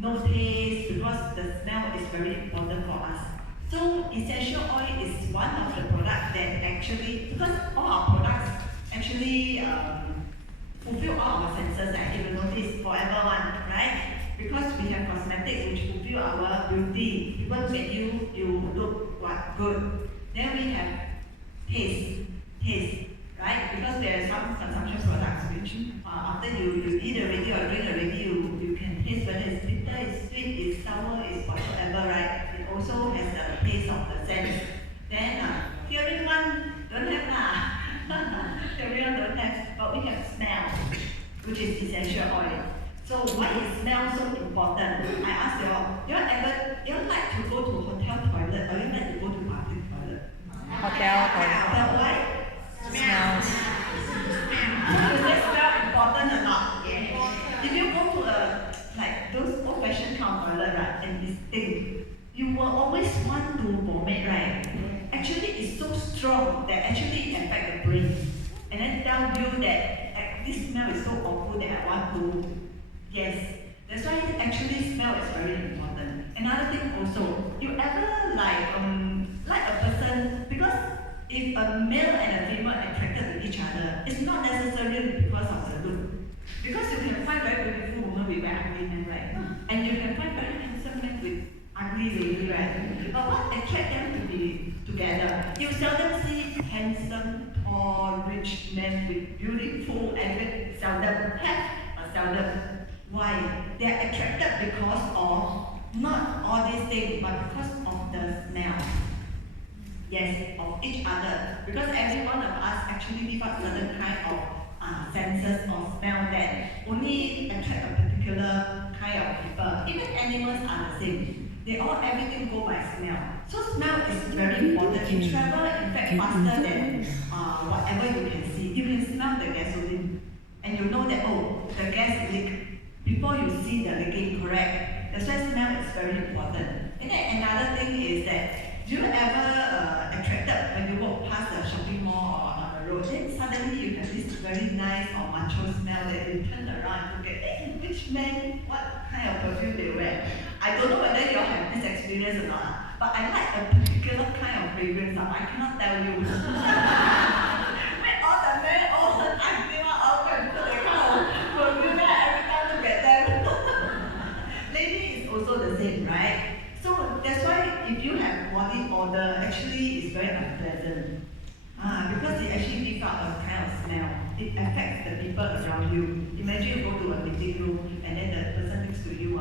no taste, because the smell is very important for us. So essential oil is one of the products that actually, because all our products actually fulfill all our senses, like if you notice, forever one, right? Because we have cosmetics which fulfill our beauty, even make you look what good. Then we have taste, right? Because there are some consumption products which after you eat already or drink already, you can taste whether it's bitter, it's sweet, it's sour, it's whatsoever, right? It also has the taste of the sense. Then hearing one don't have lah. Hearing one don't have, but we have smell, which is essential oil. So why is smell so important? I ask you all like to go to hotel toilet or you like to go to public toilet? Hotel toilet. Why? Smells. So is that smell important or not? Yeah. If you go to like those old-fashioned kind of toilet, right, and this thing, you will always want to vomit, right? Actually, it's so strong that actually it affects the brain, and then tell you that like, this smell is so awful that I want to. Yes, that's why actually smell is very important. Another thing also, you ever like a person, because if a male and a female are attracted to each other, it's not necessarily because of the look. Because you can find very beautiful women with very ugly men, right? And you can find very handsome men with ugly lady, right? But what attracts them to be together? You seldom see handsome, tall, rich men with beautiful and seldom have or seldom. Why? They are attracted because of not all these things, but because of the smell. Yes, of each other. Because every one of us actually give out certain kind of senses or smell that only attract a particular kind of people. Even animals are the same. They all everything go by smell. So smell is very important. It travel in fact faster than whatever you can see. You can smell the gasoline, and you know that oh, the gas leak before you see the leaking, correct? That's why smell is very important. And then another thing is that, do you ever attracted when you walk past the shopping mall or on the road, then suddenly you have this very nice or macho smell that you turn around and look at, hey, which man, what kind of perfume they wear? I don't know whether you all have this experience or not, but I like a particular kind of fragrance, I cannot tell you. When all the men, all the ugly one, all go and put that kind of perfume there, every time look at them. Lady is also the same, right? So that's why if you have body odor, actually it's very unpleasant. Because it actually gives out a kind of smell. It affects the people around you. Imagine you go to a meeting room and then the person next to you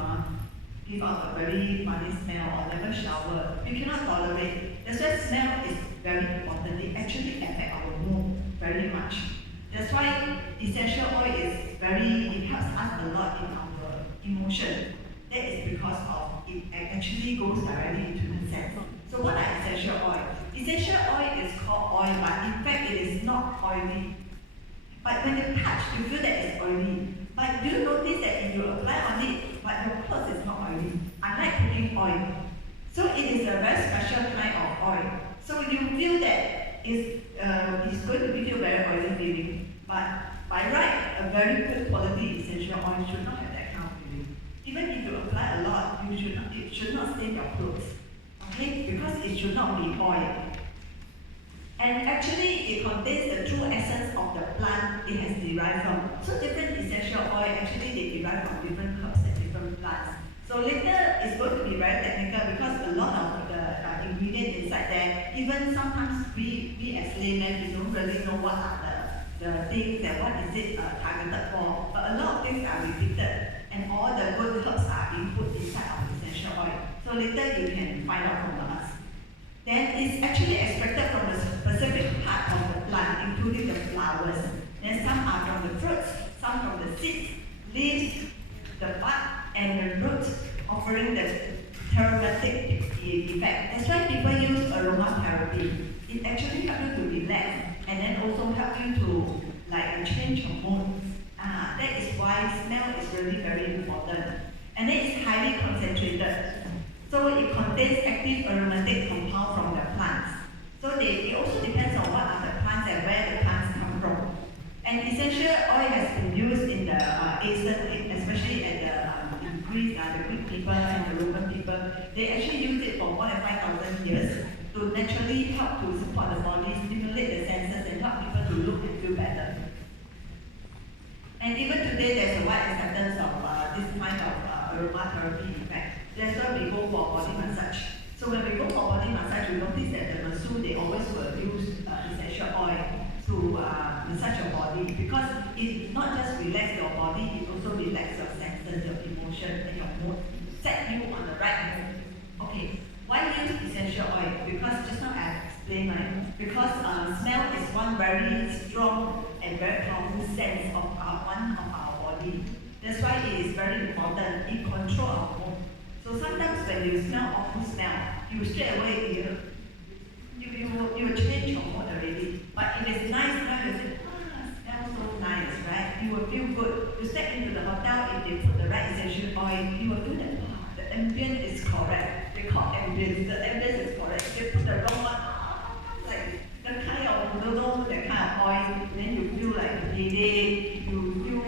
give out a very funny smell or never shower. You cannot tolerate. That's why smell is very important. It actually affects our mood very much. That's why essential oil is it helps us a lot in our emotion. That is because of it actually goes directly into the sense. So what are essential oil? Essential oil is called oil, but in fact it is not oily. But when you touch, you feel that it's oily. But do you notice that if you apply on it, but your clothes is not oily, unlike cooking oil. So it is a very special kind of oil. So you feel that it's going to give you a very oily feeling. But by right, a very good quality essential oil should not have that kind of feeling. Even if you apply a lot, it should not stain your clothes. Okay? Because it should not be oil. And actually, it contains the true essence of the plant it has derived from. So different essential oil, actually they derive from different herbs and different plants. So later, it's going to be very technical because a lot of the ingredients inside there, even sometimes we as laymen, we don't really know what are the things and what is it targeted for. But a lot of things are repeated and all the good herbs are being put inside of essential oil. So later you can find out from us. Then it's actually extracted from the specific part of the plant, including the flowers. Then some are from the fruits, some from the seeds, leaves, the bud, and the root, offering the therapeutic effect. That's why people use aromatherapy. It actually helps you to relax and then also help you to change your mood. That is why smell is really very important. And then it's highly concentrated. So it contains active aromatic compound from the plants. So it also depends on what are the plants and where the plants come from. And essential oil has been used in the Asian, especially in Greece, the Greek people and the Roman people, they actually used it for more than 5,000 years to naturally help to support the body, stimulate the senses, and help people to look and feel better. And even today, there's a wide acceptance of this kind of aromatherapy. In fact, that's why we go for body massage. So when we go for body massage, we notice that the masseuse, they always will use essential oil to massage your body, because it not just relax your body, it also relax your senses, your emotion, and your mood, set you on the right mood. Okay, why use essential oil? Because just now I explained, right? Because smell is one very strong and very powerful sense of one of our body. That's why it is very important. It controls our mood. So sometimes when you smell awful smell, you straight away you will change your mood already. But if it's nice smell, you say, smells so nice, right? You will feel good. You step into the hotel, if they put the right essential oil, you will feel that the ambient is correct. They call ambience. The ambience is correct. If they put the wrong one, like the kind of noodle, that kind of oil, then you feel like headache, you feel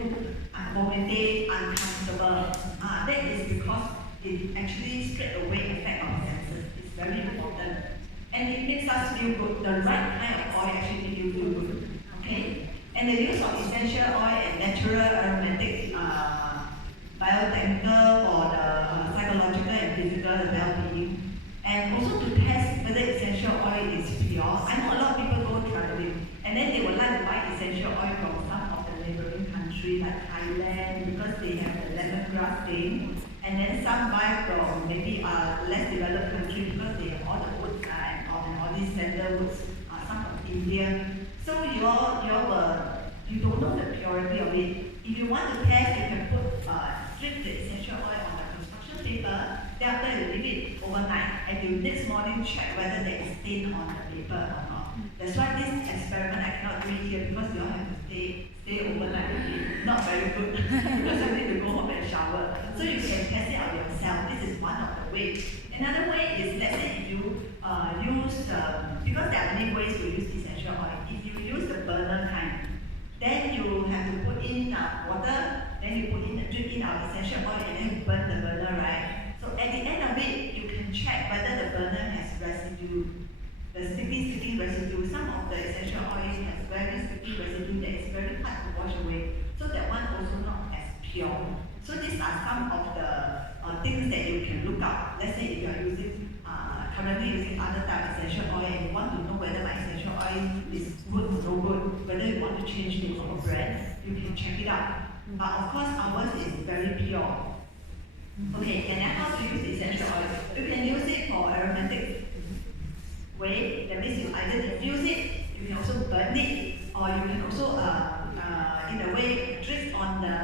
vomiting, uncomfortable. That is because it actually straight away affects our senses. It's very important. And it makes us feel good. The right kind of oil actually makes you feel good. Okay? And the use of essential oil and natural aromatic biotechnical for the psychological and physical well-being. And also to test whether essential oil is pure. I know a lot of people go traveling and then they would like to buy essential oil from some of the neighboring countries like Thailand because they have the lemongrass thing. And then some buy from maybe less developed countries because they have all the woods and all these sandalwoods, some from India. So you don't know the purity of it. If you want to test, you can strip the essential oil on the construction paper. Then after you leave it overnight, and you next morning check whether there is stain on the paper or not. That's why this experiment I cannot do it here because you all have to stay overnight with it. Not very good because you need to go home and shower. So you can test it out yourself. This is one of the ways. Another way is, let's say if you use, because there are many ways to use essential oil. If you use the burner kind, then you have to put in water, then you drip in our essential oil, and then you burn the burner, right? So at the end of it, you can check whether the burner has residue, the sticky residue. Some of the essential oil has very sticky residue that is very hard to wash away. So that one also not as pure. So these are some of the things that you can look up. Let's say if you are currently using other type of essential oil and you want to know whether my essential oil is good or no good, whether you want to change to our brand, you can check it out. But of course ours is very pure. Okay, and then how to use essential oil? You can use it for aromatic way. That means you either diffuse it, you can also burn it, or you can also in a way drip on the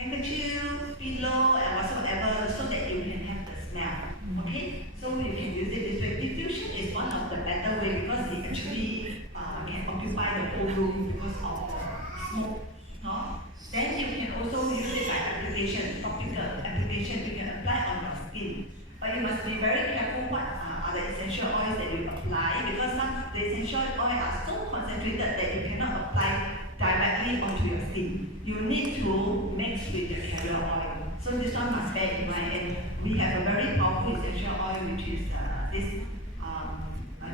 handkerchief, pillow, and whatsoever, so that you can have the smell. Okay, so you can use it this way. Diffusion is one of the better way because it actually can occupy the whole room because of the smoke. No? Then you can also use it by application, topical application. You can apply on your skin, but you must be very careful what are the essential oils that you apply, because the essential oils are so concentrated that you cannot apply directly onto your skin. You need to mix with the carrier oil. So this one must bear in mind. And we have a very powerful essential oil, which is this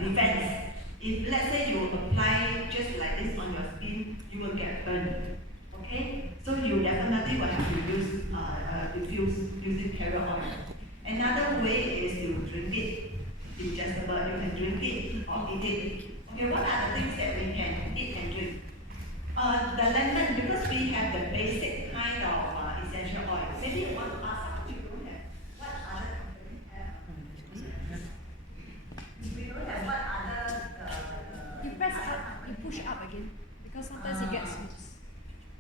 Defense. If let's say you apply just like this on your skin, you will get burned. Okay? So you definitely will have to use diffuse using carrier oil. Another way is to drink it. Digestible, you can drink it or eat it. Okay, what are the things that we can eat and drink? The lemon, because we have the basic kind of essential oil. Maybe you want to ask something you don't have. What other companies have? We don't have what other. You press up, you push up again, because sometimes it gets.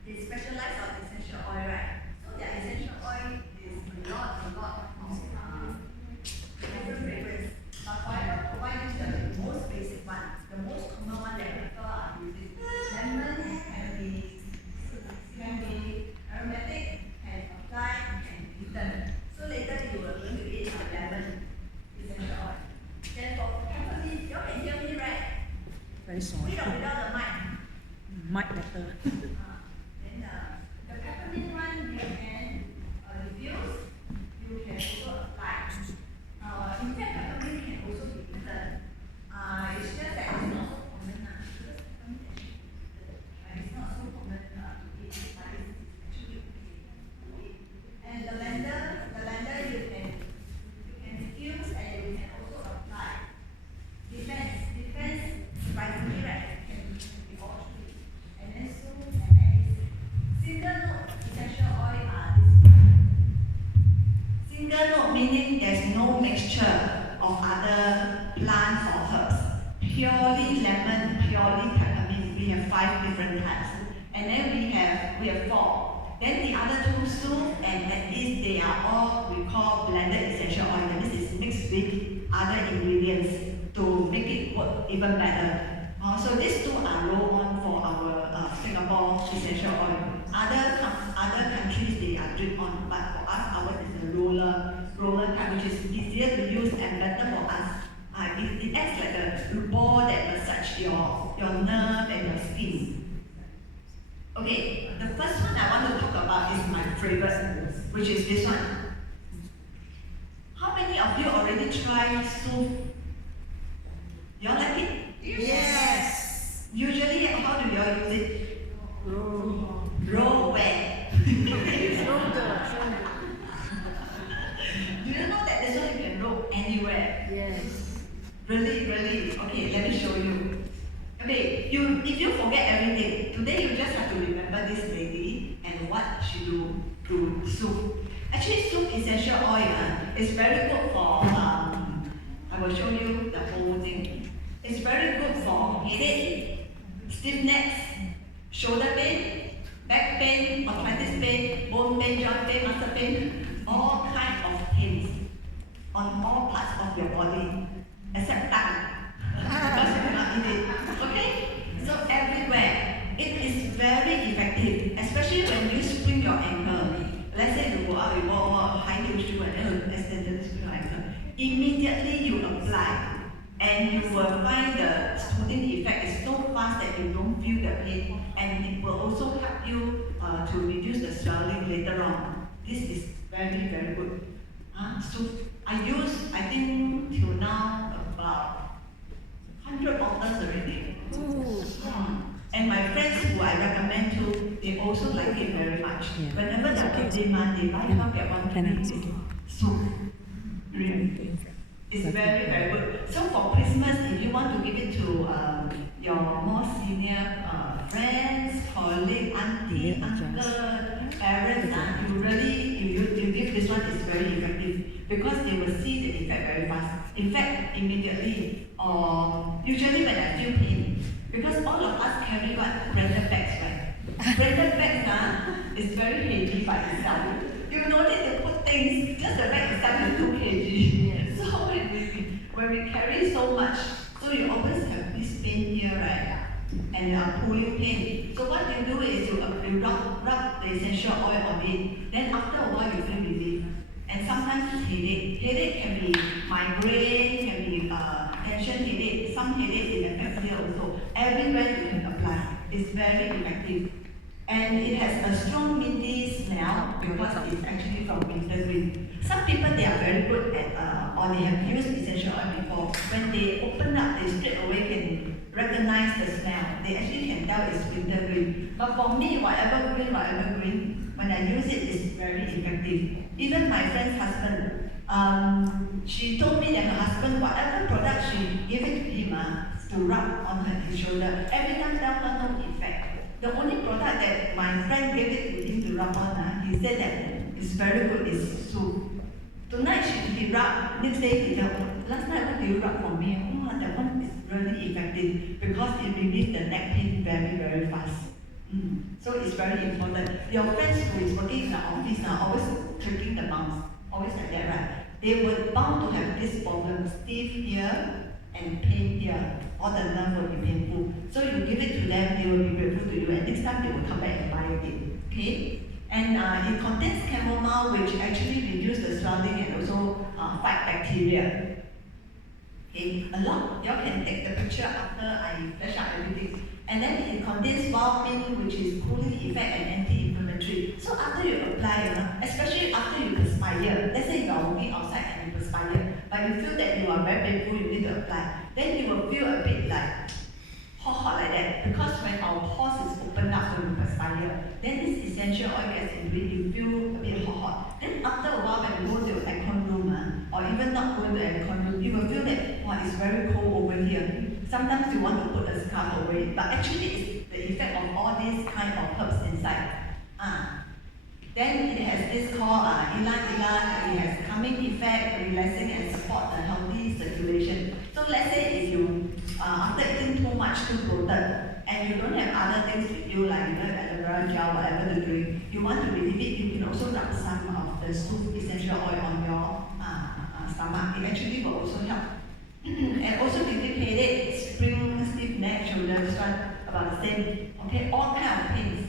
They specialize on essential oil, right? So their essential oil is a lot of different flavors. But why use the most basic one? The most common one that people are using. Lemon can be aromatic, can apply, can be eaten. So later you will going to eat the lemon essential oil. Then for peppermint, you all can hear me, right? Very soft. Without the mic. Mic better. Then the peppermint one you can diffuse, all we call blended essential oil. That means it's mixed with other ingredients to make it work even better. So these two are roll-on for our Singapore essential oil. Other countries they are drip-on, but for us, ours is a roller type, which is easier to use and better for us. It acts like a ball that massage your nerve and your skin. Okay, the first one I want to talk about is my favorite, which is this one. How many of you already tried soup? You all like it? Yes. Usually, how do you all use it? Roll where? Shoulder. Do you know that this one you can roll anywhere? Yes. Really, really? Okay, let me show you. Okay, if you forget everything, today you just have to remember this lady and what she do to soup. Actually, soup essential oil is very good for, I will show you the whole thing. It's very good for headache, stiff necks, shoulder pain, back pain, arthritis pain, bone pain, joint pain, muscle pain, all kinds of pains on all parts of your body, except tongue, because you cannot eat it. Okay? So everywhere, it is very effective, especially when you sprain your ankle. Let's say you go out, you walk high heel shoe and accidentally sprain your ankle. Immediately you apply, and you will find the soothing effect is so fast that you don't feel the pain, and it will also help you to reduce the swelling later on. This is very, very good. So I think till now about 100 bottles already. And my friends who I recommend to, they also like it very much. Yeah. Whenever they're birthday month, they buy one get one free soup. Really. It's very, very good. So for Christmas, if you want to give it to your more senior friends, colleagues, auntie, uncle, parents, you give this one, it's very effective because they will see the effect very fast. In fact, immediately, or usually when I feel pain, because all of us carry what? Branded bags, right? Branded bags is very heavy by itself. You no need to put things, just the bag itself is 2 kg. So when we carry so much, so you always have this pain here, right? And pulling pain. So what you do is you rub the essential oil on it. Then after a while you feel relief. And sometimes it's headache. Headache can be migraine, can be tension headache. Some headache it affects here also. Everywhere you can apply. It's very effective. And it has a strong minty smell because it's actually from wintergreen. Some people they are very good at, or they have used essential oil before. When they open up, they straight away can recognize the smell. They actually can tell it's wintergreen. But for me, whatever green, when I use it, it's very effective. Even my friend's husband, she told me that her husband, whatever product she gave it to him to rub on his shoulder, every time tell her no effect. The only product that my friend gave it to him to rub on, he said that it's very good, is soup. Tonight he rubbed, next day he said, last night what did you rub for me? Oh, that one is really effective because it relieves the neck pain very, very fast. So it's very important. Your friends who is working in the office are always clicking the mouse, always like that, right? They were bound to have this problem, stiff here and pain here. All the nerve will be painful. So you give it to them, they will be grateful to you, and next time they will come back and buy again. Okay? And it contains chamomile, which actually reduces the swelling and also fight bacteria. Okay, a lot. Y'all can take the picture after I flash out everything. And then it contains valpine, which is cooling effect and anti-inflammatory. So after you apply, especially after you perspire, let's say you are walking outside and you perspire, but you feel that you are very painful, you need to apply. Then you will feel a bit like hot like that, because when our pores is opened up when we perspire, then this essential oil gets into it, you feel a bit hot. Then after a while when you go to the aircon room, or even not going to the aircon room, you will feel that, wow, it's very cold over here. Sometimes you want to put a scarf over it, but actually it's the effect of all these kind of herbs inside. Then it has this called ylang ylang. It has calming effect, relaxing and support the healthy circulation. So let's say if you, after eating too much, too bloated, and you don't have other things with you like aloe vera gel, whatever to drink, you want to relieve it, you can also rub some the Soothe essential oil on your stomach. It actually will also help. And also relief headache, spring, stiff neck, shoulders, about the same. Okay, all kind of pains.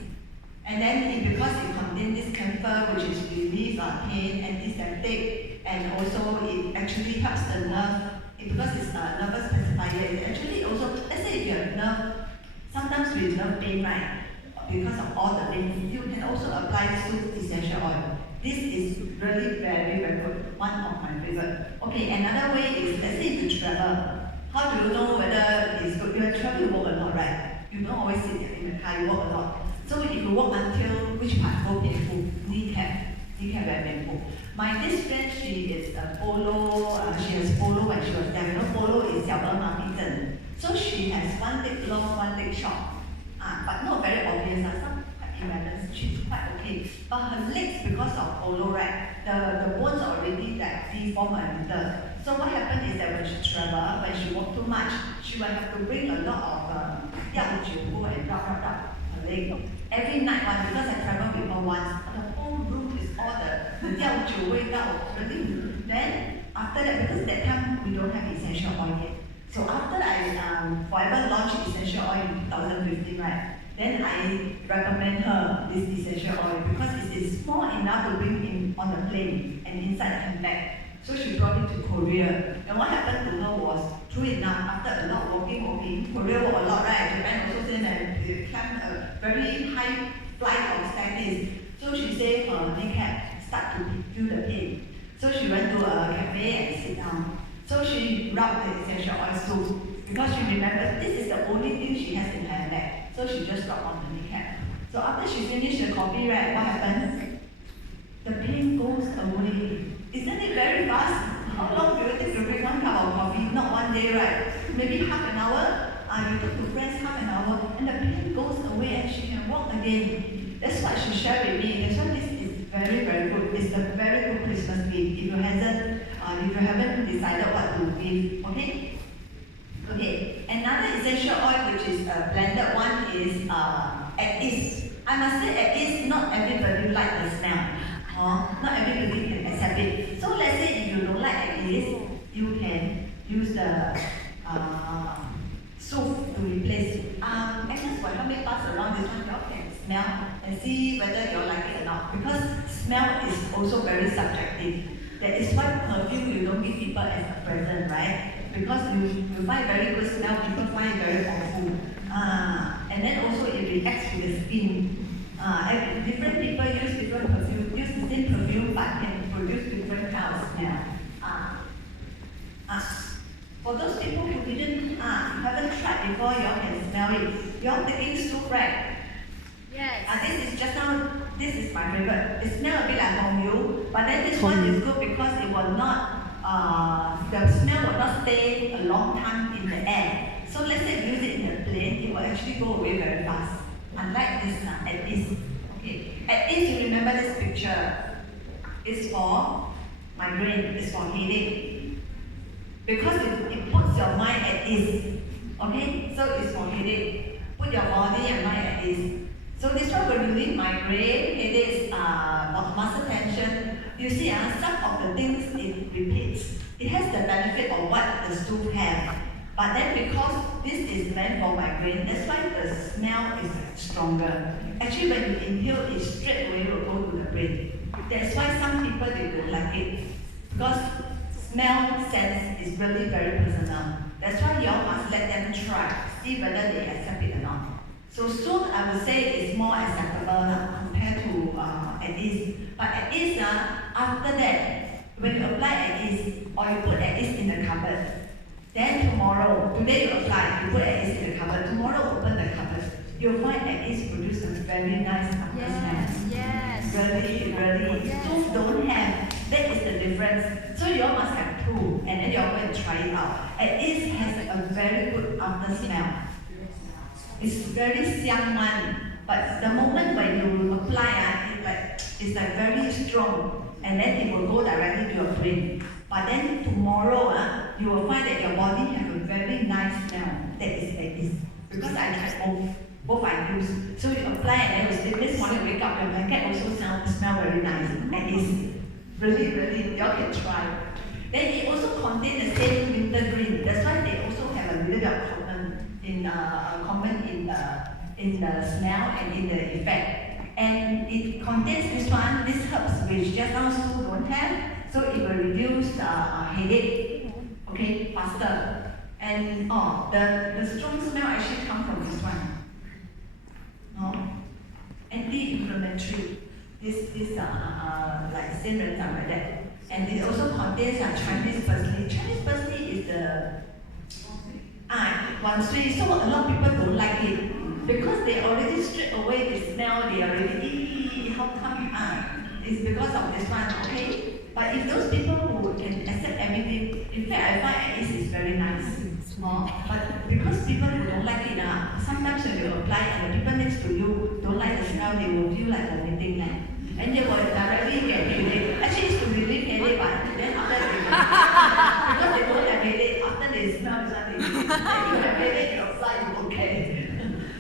And then because it contains this camphor, which is relief pain, antiseptic, and also it actually helps the nerve. Because it's a nervous pacifier, it actually also, let's say if you have nerve, sometimes with nerve pain, right? Because of all the pain, you can also apply Soothe essential oil. This is really very, very good. One of my favorite. Okay, another way is, let's say if you travel. How do you know whether it's good? You travel, you walk a lot, right? You don't always sit in the car, you walk a lot. So if you walk until which part go painful? Kneecap very painful. My this friend, she is a polo, she has polo when she was there. You know, polo is 小儿麻痹症. So she has one leg long, one leg short. But not very obvious. Some quite imbalance. She's quite okay. But her legs, because of polo, right, the bones are already like deformed a little. So what happened is that when she travel, when she walk too much, she will have to bring a lot of 药酒 go and rub her leg. Every night one, because I traveled before once, the whole room is all the 药酒味道, really. Then after that, because that time we don't have essential oil yet. So after I Forever launched essential oil in 2015, right? Then I recommend her this essential oil because it is small enough to bring in on the plane and inside the handbag. So she brought it to Korea. And what happened to her was, true enough, after a lot of walking, Korea walk a lot, right? Japan also said that they climbed a very high flight of staircase. So she said her kneecap start to feel the pain. So she went to a cafe and sit down. So she rubbed the essential oil soup because she remembered this is the only thing she has in her bag. So she just rubbed on the kneecap. So after she finished the coffee, right, what happens? The pain goes away. Isn't it very fast? How long do you take to drink one cup of coffee? Not one day, right? Maybe half an hour. You talk to friends half an hour, and the pain goes away, and she can walk again. That's what she shared with me. That's why this is very, very good. It's a very good Christmas gift. If you haven't decided what to give, okay? Okay. Another essential oil, which is a blended one, is at ease. I must say at ease. Not everybody like the smell. Not everybody can accept it. So let's say if you don't like at ease, you can use the soap to replace it. Agnes will help me pass around this one. You all can smell and see whether you all like it or not. Because smell is also very subjective. That is why perfume you don't give people as a present, right? Because you find very good smell, people find it very awful. And then also it reacts with the skin. Different people use different perfume, use the same perfume but can produce different kind of smell. For those people who haven't tried before, you all can smell it. You all taking soup, right? Yes. This is just now, this is my favorite. It smells a bit like Hong Yu, but then this one is good because it will not, the smell will not stay a long time in the air. So let's say you use it in the plane, it will actually go away very fast. Unlike this, at ease. Okay. At ease, you remember this picture. It's for migraine, it's for headache. Because it puts your mind at ease. Okay? So it's for headache. Put your body and mind at ease. So this one will relieve migraine, headaches, muscle tension. You see, some of the things it repeats. It has the benefit of what the soup has. But then because this is meant for migraine, that's why the smell is stronger. Actually, when you inhale, it straight away will go to the brain. That's why some people, they don't like it. Because smell sense is really very personal. That's why you all must let them try, see whether they accept it or not. So soon, I would say it's more acceptable compared to at ease. But at ease, after that, when you apply at ease, or you put at ease in the cupboard, then tomorrow, today you apply, you put at ease in the cupboard, tomorrow open the cupboard, you'll find at ease produces very nice after Yes. Really. Yes. So don't have, that is the difference. So you all must have two, and then you all go and try it out. At ease has a very good after smell. It's very xiang one, but the moment when you apply, it's like very strong, and then it will go directly to your brain. But then tomorrow, you will find that your body have a very nice smell. That is at ease. Because I tried both I use. So you apply and then you sleep. This morning wake up, your blanket also smell very nice. At ease. Really, you all can try. Then it also contains the same wintergreen. That's why they also have a little bit of common in the smell and in the effect. And it contains these herbs which just now Sue don't have, so it will reduce headache, okay, faster. And the strong smell actually comes from this one. Anti-inflammatory. This like 仙人掌 like that. And it also contains Chinese parsley. Chinese parsley is the one sweet. So a lot of people don't like it because they already straight away they smell. They already how come it's because of this one, okay? But if those people who can accept everything, in fact I find at least it's very nice. But because people who don't like it, sometimes when you apply and the people next to you don't like the smell, they will feel like vomiting. And they will directly get headache. Actually, it's to relieve headache, but then after because they don't have headache, after they smell this one, they if you have headache, you apply, you're okay.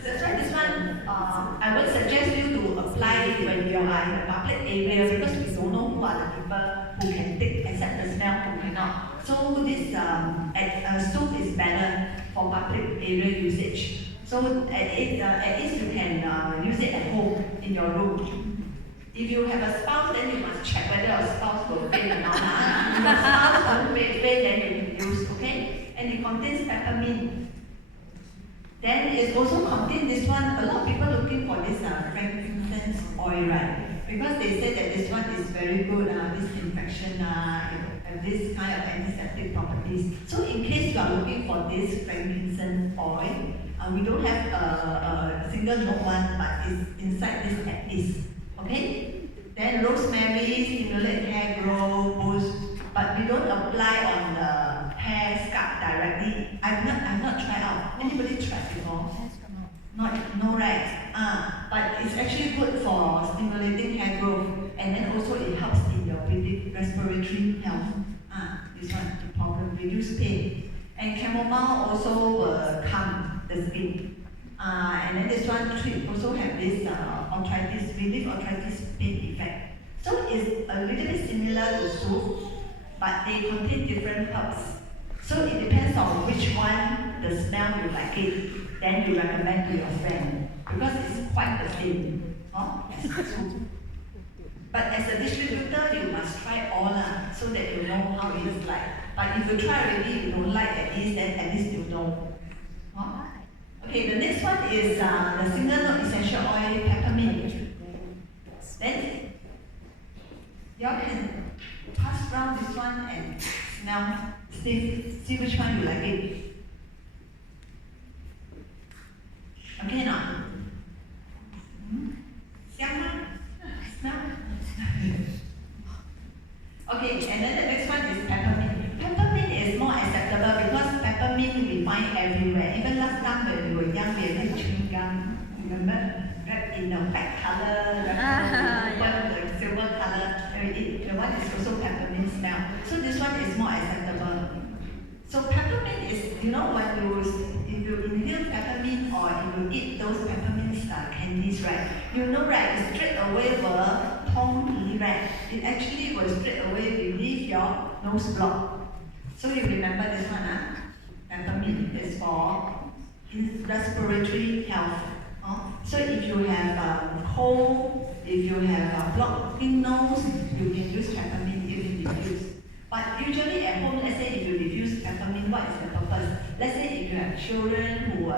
That's why this one, I would suggest you to apply when you are in a public area because we don't know who are the people who can accept the smell, who cannot. So this soap is better for public area usage. So at least you can use it at home in your room. If you have a spouse, then you must check whether your spouse will faint or not. If your spouse won't faint, then you can use, okay? And it contains peppermint. Then it also contains this one. A lot of people looking for this frankincense oil, right? Because they say that this one is very good, disinfection, this kind of antiseptic properties. So in case you are looking for this frankincense oil, we don't have a single note one, but it's inside this at least. Okay? Then rosemary, stimulate hair growth, boost, but we don't apply on the hair scalp directly. I've not tried out. Anybody tried before? No, right? But it's actually good for stimulating hair growth, and then also it helps in your respiratory health. This one, the problem, reduce pain. And chamomile also will calm the skin. And then this one also have this relief arthritis pain effect. So it's a little bit similar to soup, but they contain different herbs. So it depends on which one the smell you like it, then you recommend to your friend because it's quite the same as soup. But as a distributor, you must try all so that you know how it is like. But if you try already, you don't like at least you know. Okay, the next one is the single note essential oil peppermint. Then you all can pass around this one and smell, see which one you like it. Okay, now. Smell. Okay, and then the next one is peppermint. Peppermint is more acceptable because peppermint we find everywhere. Even last time when we were young, we had chewing gum. Remember? Wrapped in a black color, like silver color. The one is also peppermint smell. So this one is more acceptable. So peppermint is, when if you inhale peppermint or if you eat those peppermint candies, right? Right? It straight away will tone right? It actually will straight away relieve your nose block. So you remember this one, Peppermint is for respiratory health. So if you have cold, if you have blocking nose, you can use peppermint if you diffuse. But usually at home, let's say if you diffuse peppermint, what is the purpose? Let's say if you have children who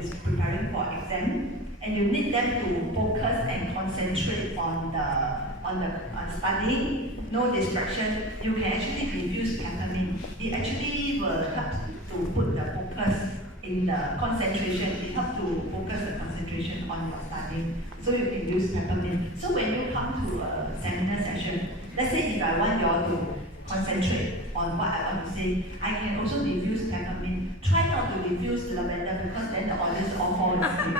is preparing for exam, and you need them to focus and concentrate on studying, no distraction, you can actually diffuse peppermint. It actually will help to put the focus in the concentration. It helps to focus the concentration on your studying. So you can use peppermint. So when you come to a seminar session, let's say if I want you all to concentrate on what I want to say, I can also diffuse peppermint. Try not to diffuse lavender because then the audience all fall asleep.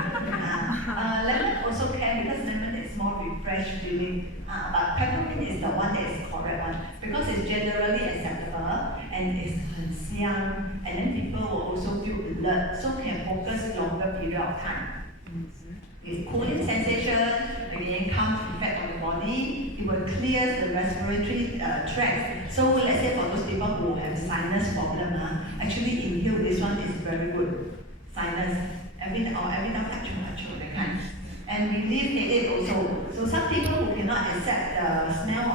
Lemon also can because lemon is more refreshed feeling. But peppermint is the one that is correct one because it's generally acceptable and it's young, and then people will also feel alert, so can focus longer period of time. With cooling sensation, again, calm effect on the body, it will clear the respiratory stress. So let's say for those people who have sinus problem, actually inhale this one is very good. Sinus, every time touch, that kind. And relieve headache also. So some people who cannot accept the smell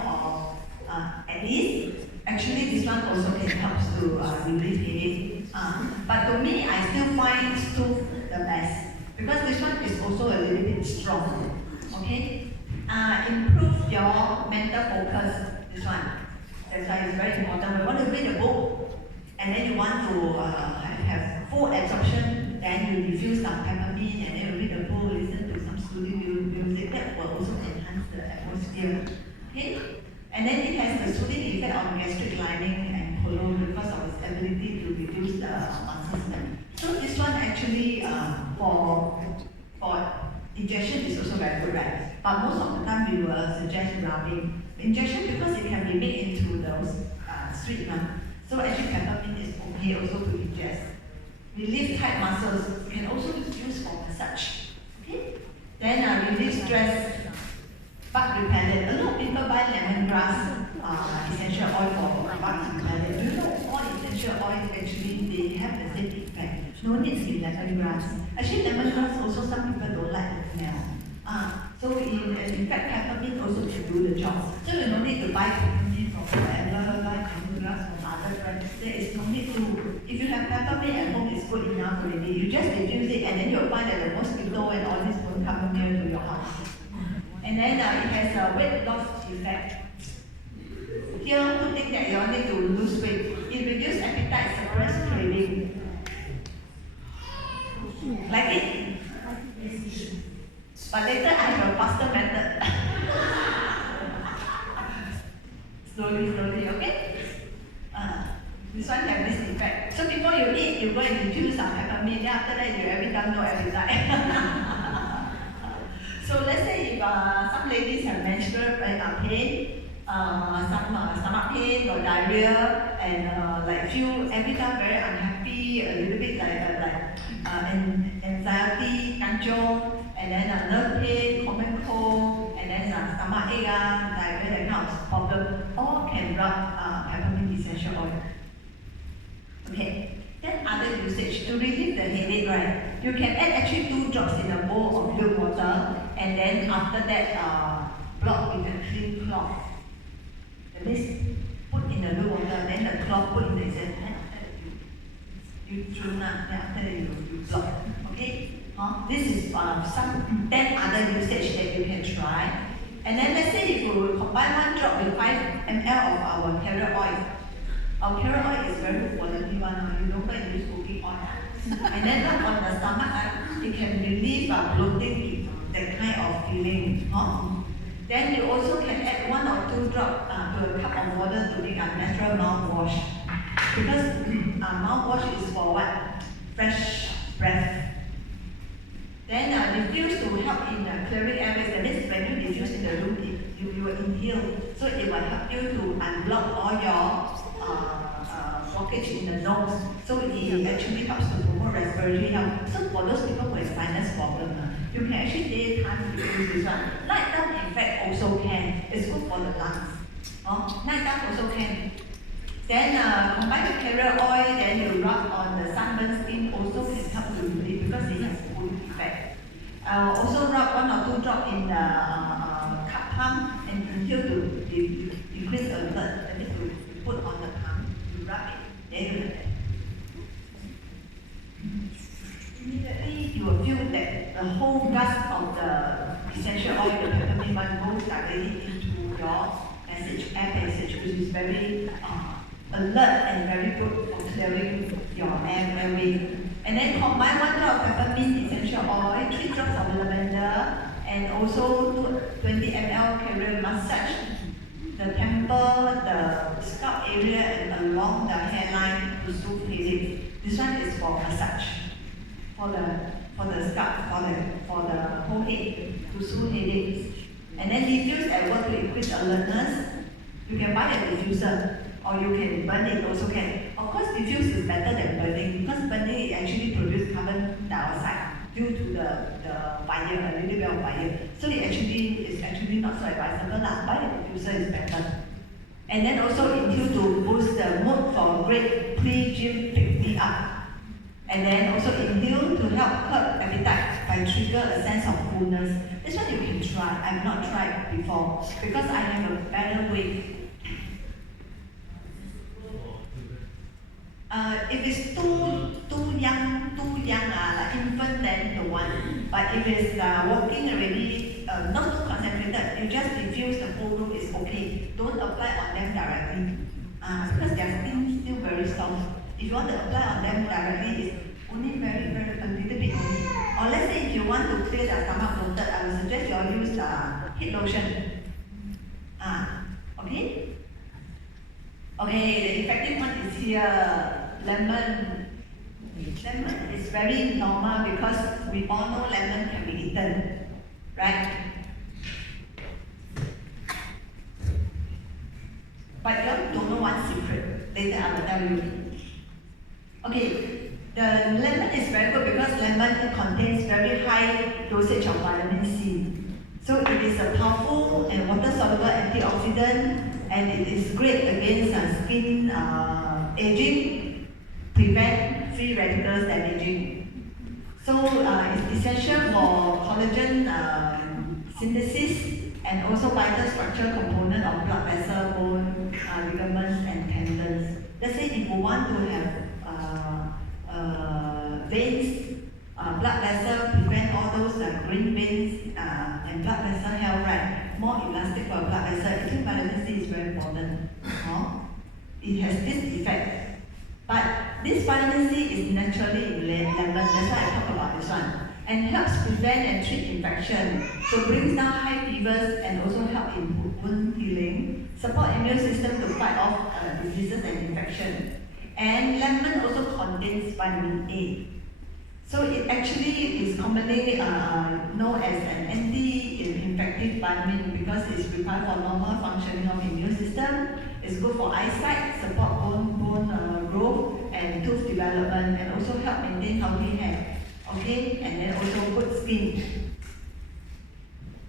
of anise, actually this one also can help to relieve headache. But to me, I still find soup the best because this one is also a little bit strong. Okay? Improve your mental focus. This one. That's why it's very important. We want to read a book, and then you want to have full absorption. Then you diffuse some peppermint, and then you read a book, listen to some soothing music. That will also enhance the atmosphere. Okay? And then it has the soothing effect on gastric lining and colon because of its ability to reduce the muscle spasm. So this one actually for injection is also very good, right? But most of the time we will suggest rubbing. Injection because it can be made into those sweet one. So actually peppermint is okay also to ingest. Relieve tight muscles. You can also use for massage. Okay? Then relieve stress. Bug repellent. A lot of people buy lemongrass essential oil for bug repellent. Do you know all essential oils actually they have the same effect? No need to be lemongrass. Actually lemongrass also some people don't like the smell. So in fact peppermint also can do the job. So you don't need to buy peppermint from wherever, buy lemongrass from other brands. There is no need to. If you have peppermint at home, it's good enough already. You just diffuse it and then you'll find that the mosquito and all this won't come near to your house. And then it has a weight loss effect. Here, who think that you need to lose weight? It reduces appetite, suppress craving. Like it? But later I have a faster method. slowly, okay? This one has this effect. So before you eat, you go and infuse some peppermint. Then after that, you every time no appetite. So let's say if some ladies have menstrual pain, some stomach pain or diarrhea, and like feel every time very unhappy, a little bit like anxiety, kanchong, and then nerve pain, common cold, and then stomach ache, diarrhea, that kind of problem, all can rub peppermint essential oil. Okay. Then other usage to relieve the headache, right? You can add actually 2 drops in a bowl of milk water, and then after that, block with a clean cloth. That means put in the milk water, then the cloth put in the exam, then after that you tune up, then after that you block. Okay? This is some 10 other usage that you can try. And then let's say if we combine 1 drop with 5 ml of our carrot oil. Our carrot oil is very good quality one. You don't go and use cooking oil. And then on the stomach, it can relieve bloating, that kind of feeling. Then you also can add 1 or 2 drops to a cup of water to make a natural mouthwash. Because mouthwash is for what? Fresh breath. Then diffuse to help in clearing airways. That means when you diffuse in the room, you will inhale. So it will help you to unblock all your blockage in the nose. So it actually helps to promote respiratory health. So for those people who have sinus problem, you can actually daytime use this one. Nighttime in fact also can. It's good for the lungs. Nighttime also can. Then combine with carrot oil, then you rub on the sunburned skin, also can help to relieve because it has cooling effect. Also rub 1 or 2 drops in the cup palm and until to decrease alert. That means you put on the palm, you rub it, then you let it. Immediately you will feel that the whole gust of the essential oil, the peppermint one, goes directly into your air passage, which is very alert and very good for clearing your airway. And then combine 1 drop of peppermint essential oil, 3 drops of lavender, and also 20 ml carrot. Massage the temple, the scalp area, and along the hairline to soothe headache. This one is for massage, for the scalp, for the whole head to soothe headaches. And then diffuse at work to increase alertness. You can buy a diffuser, or you can burn it also can. Of course, diffuse is better than burning because burning actually produces carbon dioxide due to the fire, a little bit of fire. So it actually is not so advisable. Buy a diffuser is better. And then also inhale to boost the mood for great pre-gym pick-me-up. And then also inhale to help curb appetite by trigger a sense of fullness. This one you can try. I've not tried before because I have a better weight. If it's too young, like infant, then the one. But if it's walking already, not too concentrated, you just diffuse the whole room is okay. Don't apply on them directly. Because their skin still very soft. If you want to apply on them directly, it's only very, a little bit only. Or let's say if you want to clear the stomach bloated, I would suggest you all use heat lotion. Okay? Okay, the effective one is here. Lemon. Lemon is very normal because we all know lemon can be eaten, right? But you all don't know one secret. Later I will tell you. Okay, the lemon is very good because lemon contains very high dosage of vitamin C. So it is a powerful and water-soluble antioxidant, and it is great against skin aging, prevent free radicals damaging. So it's essential for collagen synthesis and also vital structural component of blood vessel, bone, ligaments, and tendons. Let's say if you want to have veins, blood vessel, prevent all those green veins and blood vessel health, right? More elastic for blood vessel. Eating vitamin C is very important. It has this effect. But this vitamin C is naturally in lemon, that's why I talk about this one. And helps prevent and treat infection. So brings down high fevers and also help in wound healing. Support immune system to fight off diseases and infection. And lemon also contains vitamin A. So it actually is commonly known as an anti-infective vitamin because it's required for normal functioning of immune system. It's good for eyesight, support bone growth and tooth development, and also help maintain healthy hair. Okay, and then also good skin.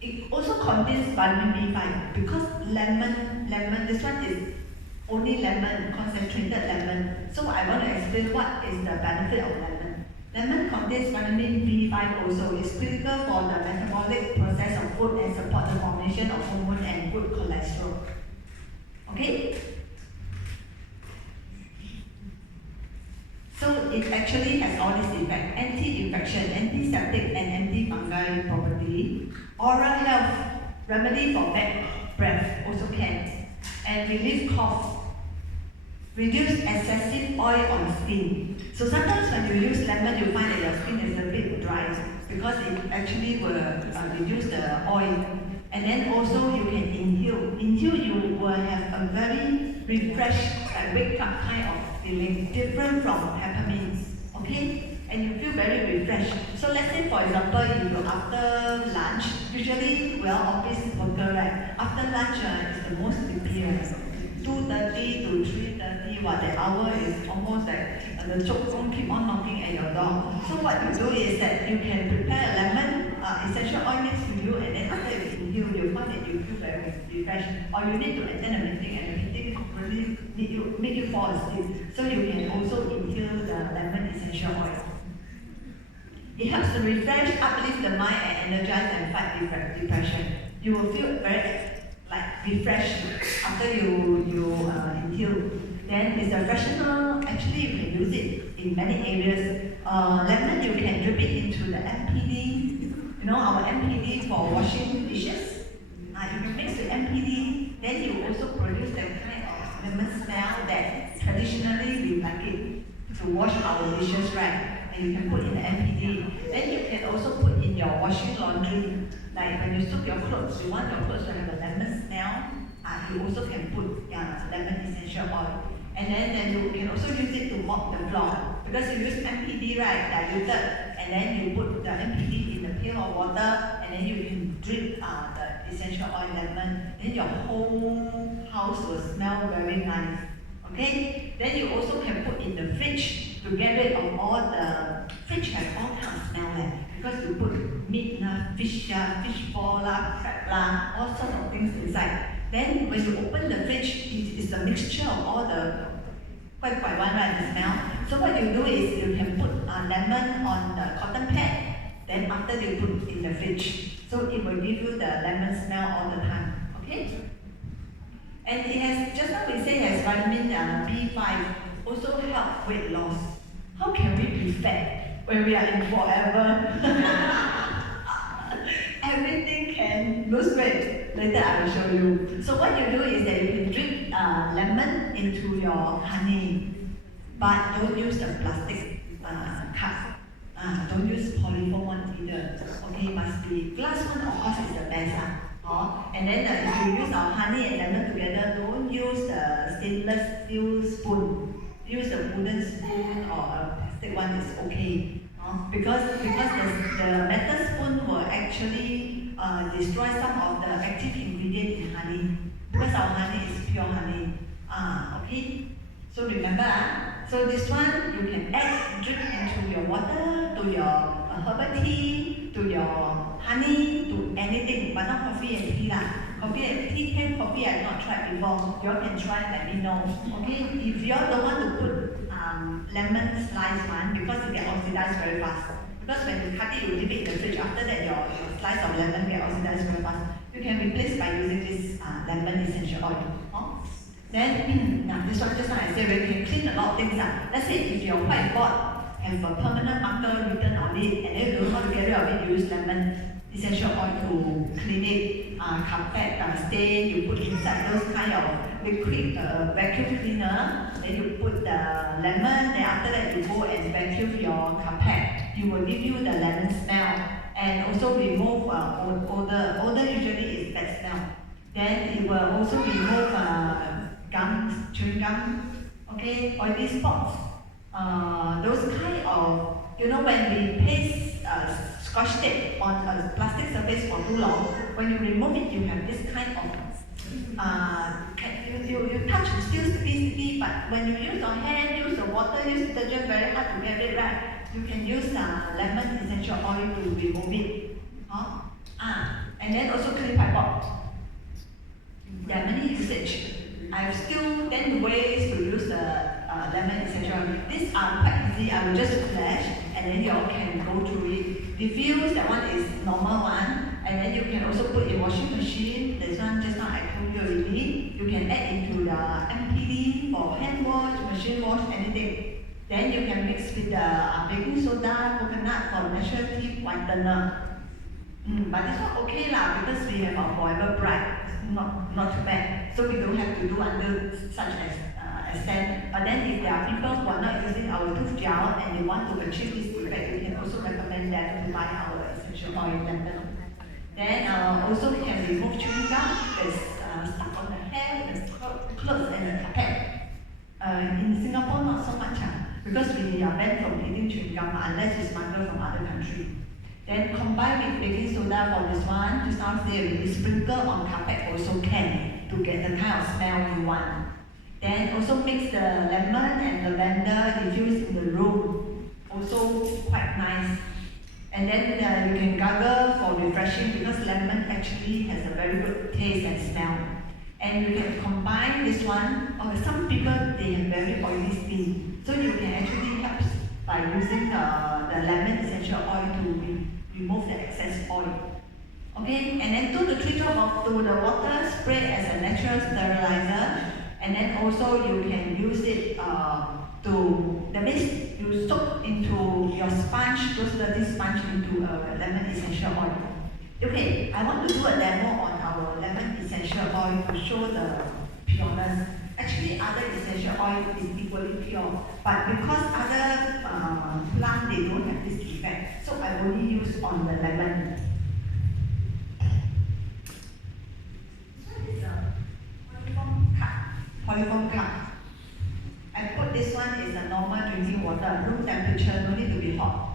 It also contains vitamin B5 because lemon, this one is only lemon, concentrated lemon. So I want to explain what is the benefit of lemon. Lemon contains vitamin B5 also. It's critical for the metabolic process of food and support the formation of hormone and good cholesterol. Okay? So it actually has all these effects: anti-infection, antiseptic, and antifungal property. Oral health, remedy for bad breath also can. And relieve cough. Reduce excessive oil on skin. So sometimes when you use lemon, you find that your skin is a bit dry because it actually will reduce the oil. And then also you can inhale. Inhale, you will have a very refreshed and wake up kind of feeling, different from peppermint. Okay? And you feel very refreshed. So let's say for example, if you after lunch, usually we are office worker, right? After lunch is the most sleepy, right? 2:30 to 3:30, the hour is almost like the chokong keep on knocking at your door. So what you do is that you can prepare a lemon essential oil next to you, and then after you inhale, you find that you feel very refreshed. Or you need to attend a meeting, and the meeting really make you fall asleep. So you can also inhale the lemon essential oil. It helps to refresh, uplift the mind, and energize and fight depression. You will feel very refreshed after you inhale. Then it's a freshener. Actually, you can use it in many areas. Lemon, you can drip it into the MPD. You know our MPD for washing dishes. You can mix with MPD. Then you also produce the kind of lemon smell that traditionally we like it to wash our dishes, right? And you can put in the MPD. Then you can also put in your washing laundry. Like when you soak your clothes, you want your clothes to have a lemon smell, you also can put lemon essential oil. And then you can also use it to mop the floor. Because you use MPD, right, diluted, and then you put the MPD in a pail of water, and then you can drip the essential oil lemon. Then your whole house will smell very nice. Okay? Then you also can put in the fridge to get rid of all the fridge has all kinds of smell because you put meat, fish, fish ball, crab, all sorts of things inside. Then when you open the fridge, it's a mixture of all the quite one, right, the smell. So what you do is you can put lemon on the cotton pad, then after you put in the fridge. So it will give you the lemon smell all the time, okay? And it has, just now we say it has vitamin B5, also help weight loss. How can we be fat when we are in forever? Everything can lose weight. Later I will show you. So what you do is that you can drink lemon into your honey, but don't use the plastic cup. Don't use polyfoam one either. Okay, must be glass one. Of course, is the best. And then if you use our honey and lemon together, don't use the stainless steel spoon. Use a wooden spoon or a plastic one is okay. Because the metal spoon will actually destroy some of the active ingredient in honey. Because our honey is pure honey. Okay? So remember, so this one you can drink into your water, to your herbal tea, to your honey, to anything, but not coffee and tea lah. Coffee and tea, coffee I have not tried before. You all can try and let me know. Okay? If you all don't want to put lemon slice one, because it gets oxidized very fast. Because when you cut it, you leave it in the fridge. After that, your slice of lemon gets oxidized very fast. You can replace by using this lemon essential oil. Then, now this one just now I said we can clean a lot of things. Let's say if your whiteboard have a permanent marker written on it, and then you don't know how to get rid of it, you use lemon essential oil to clean it. Carpet stain, you put inside those kind of liquid vacuum cleaner. Then you put the lemon. Then after that you go and vacuum your carpet. It will give you the lemon smell, and also remove odor. Odor usually is bad smell. Then it will also remove gum, chewing gum, okay, oily spots. Those kind of, when we paste scotch tape on a plastic surface for too long, when you remove it, you have this kind of, you touch it's still sticky, but when you use your hand, use the water, use detergent, very hard to get it right. You can use lemon essential oil to remove it. And then also clean pipe. There are many usage. I have still 10 ways to use the lemon essential oil. These are quite easy. I will just flash and then you all can go through it. Diffuse, that one is normal one. And then you can also put in washing machine. This one just now I told you already. You can add into the MPD for hand wash, machine wash, anything. Then you can mix with the baking soda, coconut for natural teeth whitener. But this one okay lah, because we have our Forever Bright. Not too bad. So we don't have to do under such extent. But then if there are people who are not using our tooth gel and they want to achieve this effect, we can also recommend them to buy our essential oil lemon. Then also we can remove chewing gum that's stuck on the hair, the clothes and the carpet. In Singapore not so much because we are banned from eating chewing gum unless it's smuggled from other countries. Then combine with baking soda for this one. Just now say we sprinkle on carpet also can to get the kind of smell you want. Then also mix the lemon and lavender diffuse in the room. Also quite nice. And then you can gargle for refreshing because lemon actually has a very good taste and smell. And you can combine this one. Some people they have very oily skin, so you can actually help by using the lemon essential oil to remove the excess oil. Okay, and then 2 to 3 drops to the water, spray as a natural sterilizer, and then also you can use it that means you soak into your sponge, those dirty sponge into a lemon essential oil. Okay, I want to do a demo on our lemon essential oil to show the pureness. Actually, other essential oil is equally pure, but because other plant they don't have this effect, so I only use on the lemon. So this is a polyfoam cup. I put this one is a normal drinking water, room temperature, no need to be hot.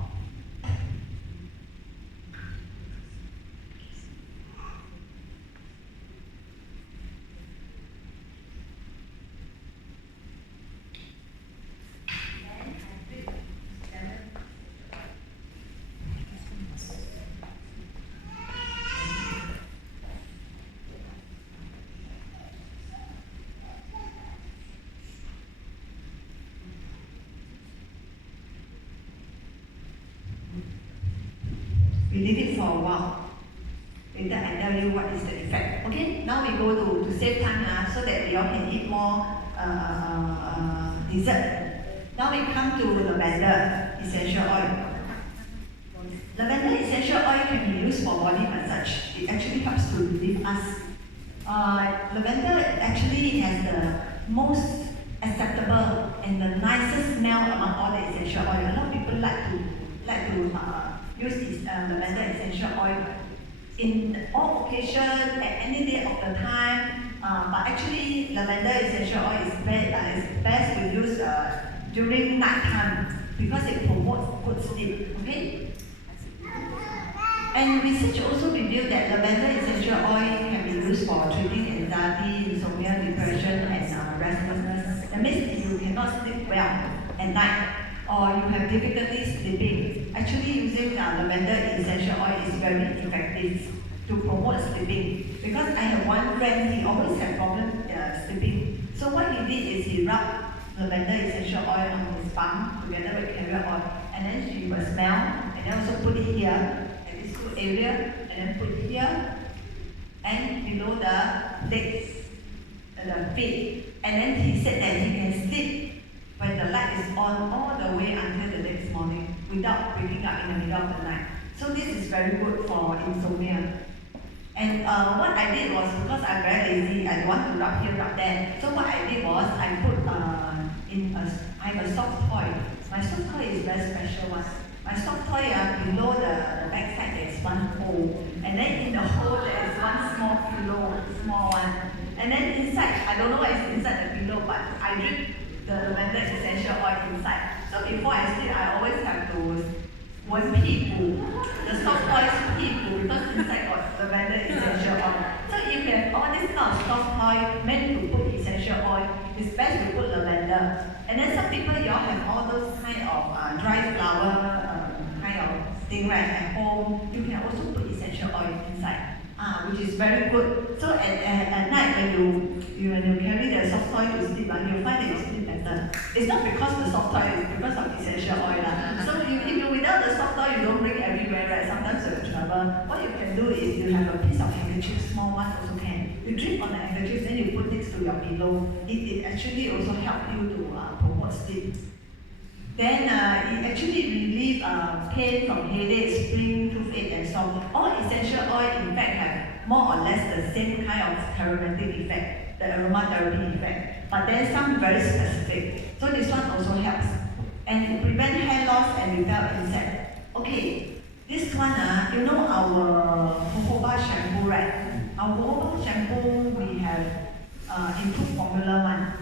We leave it for a while. Later I tell you what is the effect. Okay, now we go to save time so that we all can eat more dessert. Now we come to lavender essential oil. Lavender essential oil can be used for body massage. It actually helps to relieve us. Lavender actually has the most acceptable and the nicest smell among all the essential oil. A lot of people like to use this lavender essential oil in all occasions, at any day of the time. But actually, lavender essential oil is best to use during night time because it promotes good sleep. Okay. And research also revealed that lavender essential oil can be used for treating anxiety, insomnia, depression, and restlessness. That means if you cannot sleep well at night or you have difficulty sleeping, actually using lavender essential oil is very effective to promote sleeping. Because I have one friend, he always had problem sleeping. So what he did is he rubbed lavender essential oil on his palm together with carrot oil, and then she will smell, and then also put it here. Area, and then put here and below the legs, the feet, and then he said that he can sleep when the light is on all the way until the next morning without waking up in the middle of the night. So this is very good for insomnia. And what I did was, because I'm very lazy, I don't want to rub here, rub there. So what I did was I put I have a soft toy. My soft toy is very special one. My soft toy below the back side there is one hole, and then in the hole there is one small pillow, small one, and then inside, I don't know what is inside the pillow, but I drink the lavender essential oil inside. So before I sleep, I always have to one pee-poo, the soft toy is pee-poo because inside got lavender essential oil. So if you have all this kind of soft toy meant to put essential oil, it's best to put lavender. And then some people, you all have all those kind of dry flower kind of thing right at home. You can also put essential oil inside, which is very good. So at night when you carry the soft toy to sleep, you'll find that you sleep better. It's not because the soft toy, it's because of essential oil. So if you without the soft toy, you don't bring everywhere, right? Sometimes you travel. What you can do is you have a piece of handkerchief, small one also can. You drip on the handkerchief, then you put next to your pillow. It actually also helps you to promote sleep. Then it actually relieves pain from headache, spleen, toothache, and so on. All essential oil, in fact, have more or less the same kind of aromatic effect, the aromatherapy effect. But then some very specific. So this one also helps. And it prevents hair loss and repel insect. Okay, this one, you know our jojoba shampoo, right? Our jojoba shampoo, we have improved formula one.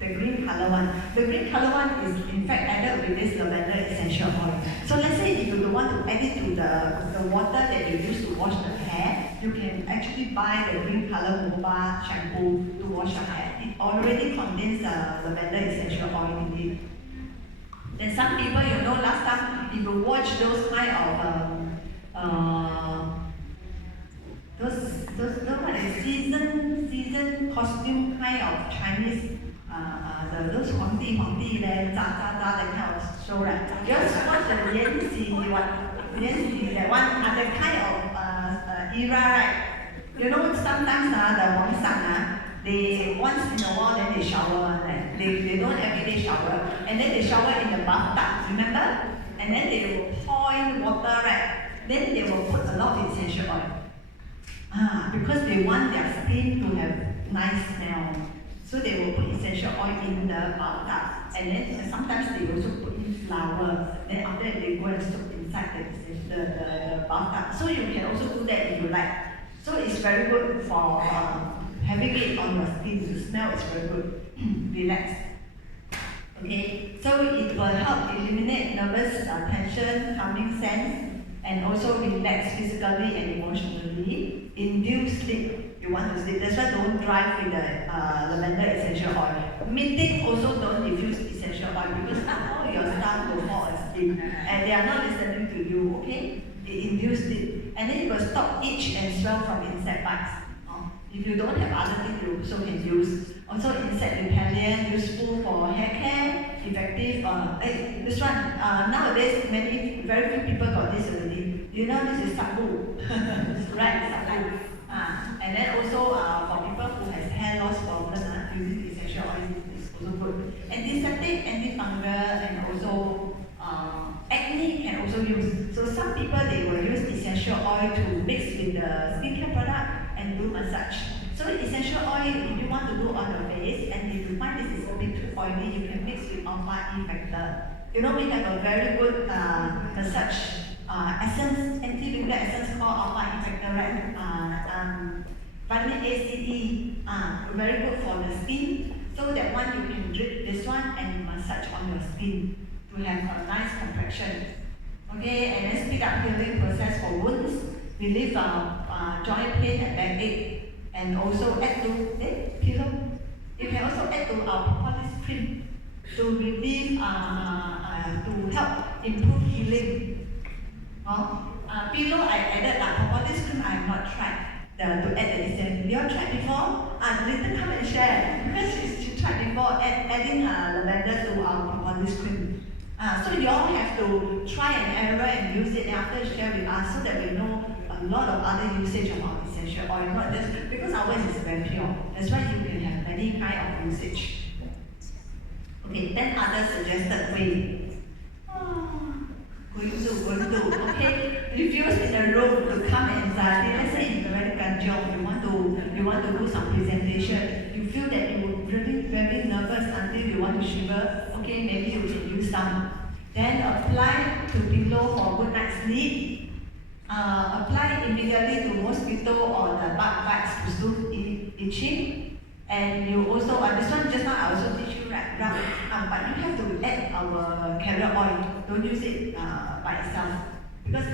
The green color one. The green color one is in fact added with this lavender essential oil. So let's say if you don't want to add it to the water that you use to wash the hair, you can actually buy the green color jojoba shampoo to wash your hair. It already contains lavender essential oil in it. Then some people, you know, last time if you watch those kind of those what is season costume kind of Chinese. Those 皇帝 that kind of show, right? Just watch the Yanxi, that one, that kind of era, right? You know, sometimes the Wangsang, they once in a while then they shower, right? They don't everyday shower, and then they shower in the bathtub, remember? And then they will pour in water, right? Then they will put a lot of essential oil. Because they want their skin to have nice smell. So they will put essential oil in the bathtub, and then sometimes they also put in flour. Then after that they go and soak inside the bathtub. So you can also do that if you like. So it's very good for having it on your skin. The smell is very good. Relax. Okay. So it will help eliminate nervous tension, calming sense, and also relax physically and emotionally. Induce sleep. You want to sleep. That's why don't drive with the lavender essential oil. Meeting also don't diffuse essential oil because all your staff will fall asleep and they are not listening to you, okay? It induces sleep. And then you will stop itch and swell from insect bites. If you don't have other things, you also can use. Also insect repellent, useful for hair care, effective. This one, nowadays very few people got this already. You know this is sabu, right? Sabu. And then also for people who has hair loss problem, using essential oil is also good. Antiseptic, antifungal, and also acne can also use. So some people they will use essential oil to mix with the skincare product and do massage. So essential oil, if you want to do on your face, and if you find this is a bit too oily, you can mix with alpha E factor. You know, we have a very good massage essence, anti-wrinkle essence called alpha E factor, right? Vitamin A, C, E, very good for the skin. So that one you can drip this one and massage on your skin to have a nice complexion. Okay, and then speed up healing process for wounds, relieve joint pain and backache. And also add to pillow. You can also add to our propolis cream to relieve, to help improve healing. Pillow I added propolis cream I have not tried to add the essence. You all tried before? Later come and share because she tried before adding lavender to our propolis cream. So you all have to try and error and use it and after share with us so that we know a lot of other usage of our essential oil, not just because ours is very pure. That's why you can have many kind of usage. Okay, 10 other suggested way. Going to, okay. Refuse in a room to calm anxiety. Let's say in a very job, you want to do some presentation. You feel that you really very nervous until you want to shiver. Okay, maybe you can use some. Then apply to pillow for good night's sleep. Apply immediately to mosquito or the bug bites to soothe itching. And you also, this one just now I also teach you right, rub, but you have to add our carrier oil. Don't use it by itself because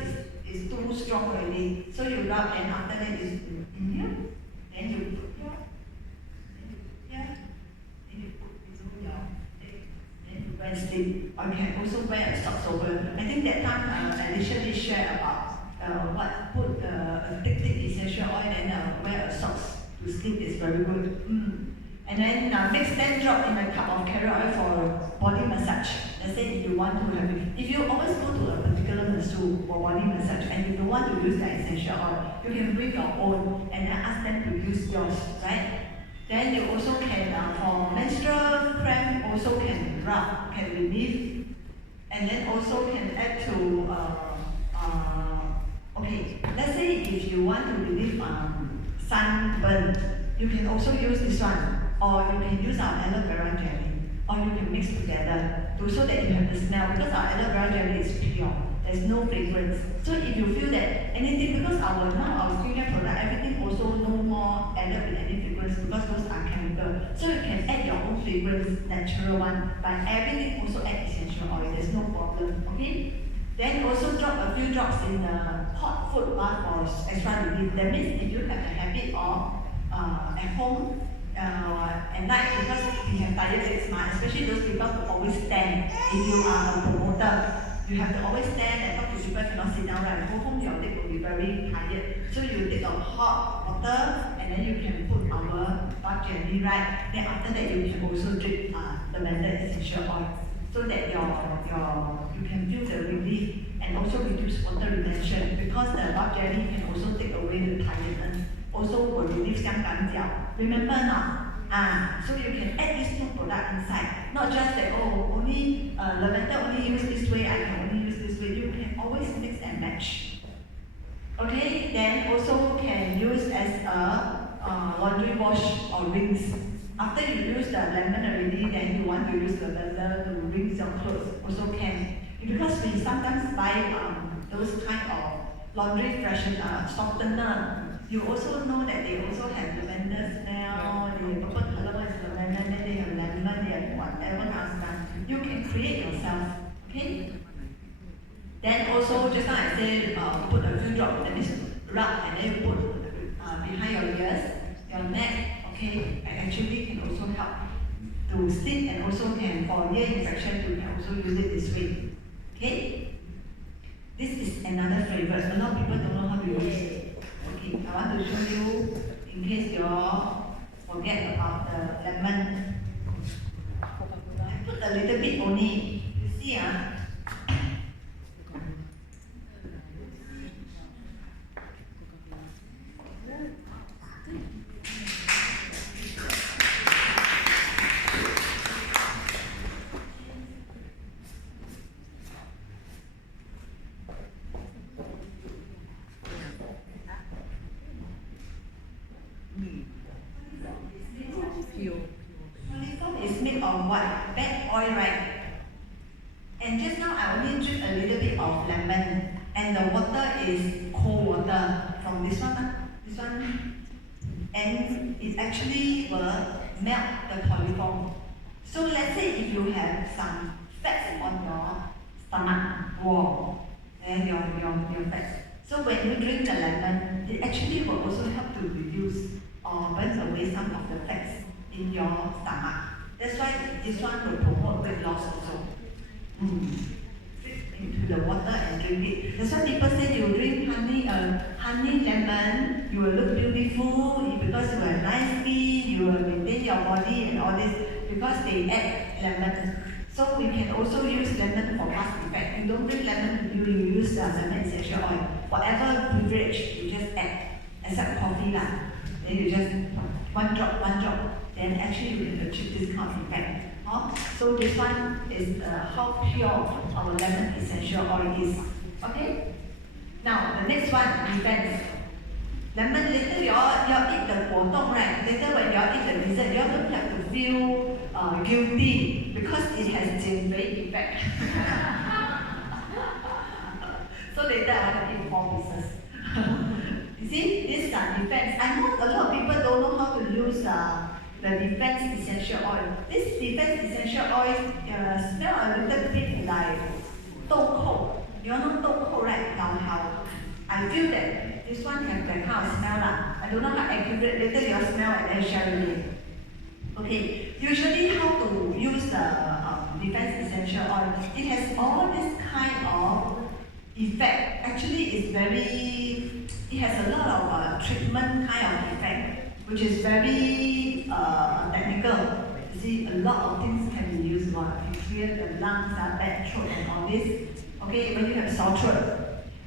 it's too strong already. So you rub and after that you in here, then you put here, then you put below your leg, then you go and sleep. Or you can also wear a socks over. I think that time Alicia did share about put a thick essential oil and wear a socks to sleep is very good. And then mix 10 drops in a cup of carrot oil for body massage. Let's say if you want to have it, if you always go to a particular masseuse for body massage and you don't want to use the essential oil, you can bring your own and then ask them to use yours, right? Then you also can, for menstrual cramp, also can rub, can relieve, and then also can add to, okay, let's say if you want to relieve sunburn, you can also use this one, or you can use our aloe vera jelly, or you can mix together so that you have the smell, because our aloe vera jelly is pure, there's no fragrance. So if you feel that anything, because our skincare product, everything also no more added with any fragrance, because those are chemical. So you can add your own fragrance, natural one, but everything also add essential oil, there's no problem, okay? Then also drop a few drops in the hot food bath for extra relief. That means if you have the habit of at home at night, because we have tired legs, especially those people who always stand. If you are a promoter, you have to always stand and talk to people, cannot sit down, right? Go home, your leg will be very tired. So you take a hot water and then you can put our bath jelly, right? Then after that you can also drink lavender essential oil, so that you can feel the relief and also reduce water retention, because the bath jelly can also take away the tiredness, also will relieve 香港脚. Remember not? So you can add these two products inside, not just that only lavender only use this way, I can only use this way. You can always mix and match. Okay, then also can use as a laundry wash or rinse. After you use the lemon already, then you want to use lavender to rinse your clothes, also can. Because we sometimes buy those kind of laundry freshener, softener. You also know that they also have lavender smell, the purple color one is lavender, then they have lemon, they have whatever kind of stuff. You can create yourself, okay? Then also, just now I said, put a few drops, that means rub, and then you put behind your ears, your neck, okay? And actually can also help to sleep, and also can, for ear infection, you can also use it this way, okay? This is another favorite. A lot of people don't know how to use it. Okay, I want to show you in case you all forget about the lemon. I put a little bit only. You see, of what? Bad oil, right? And just now I only drink a little bit of lemon, and the water is cold water from this one, this one, and it actually will melt the coliform. So let's say if you have some fats on your stomach wall, and your fats. So when you drink the lemon, it actually will also help to reduce or burn away some of the fats in your stomach. That's why this one will promote weight loss also. Fit into the water and drink it. That's why people say you drink honey lemon, you will look beautiful because you have nice skin, you will maintain your body and all this because they add lemon. So we can also use lemon for mask effect. You don't drink lemon with you, you use lemon essential oil. Whatever beverage you just add, except coffee lah. Then you just one drop. Then actually you can achieve this kind of effect. So this one is how pure our lemon essential oil is. Okay? Now the next one, defense. Lemon, later you all eat the potong, right? Later when you all eat the dessert, you all don't have to feel guilty because it has Jianfei effect. So later I have to eat 4 pieces. You see, this is defense. I know a lot of people don't know how to use the defense essential oil. This defense essential oil smell a little bit like doukou. You all know doukou, right? Lao. I feel that this one has that kind of smell lah. I don't know how accurate. Later you all smell and then share with me. Okay, usually how to use the defense essential oil? It has all this kind of effect. Actually, it has a lot of treatment kind of effect, which is very technical. You see, a lot of things can be used to clear the lungs, bad throat, and all this. Okay, when you have sore throat,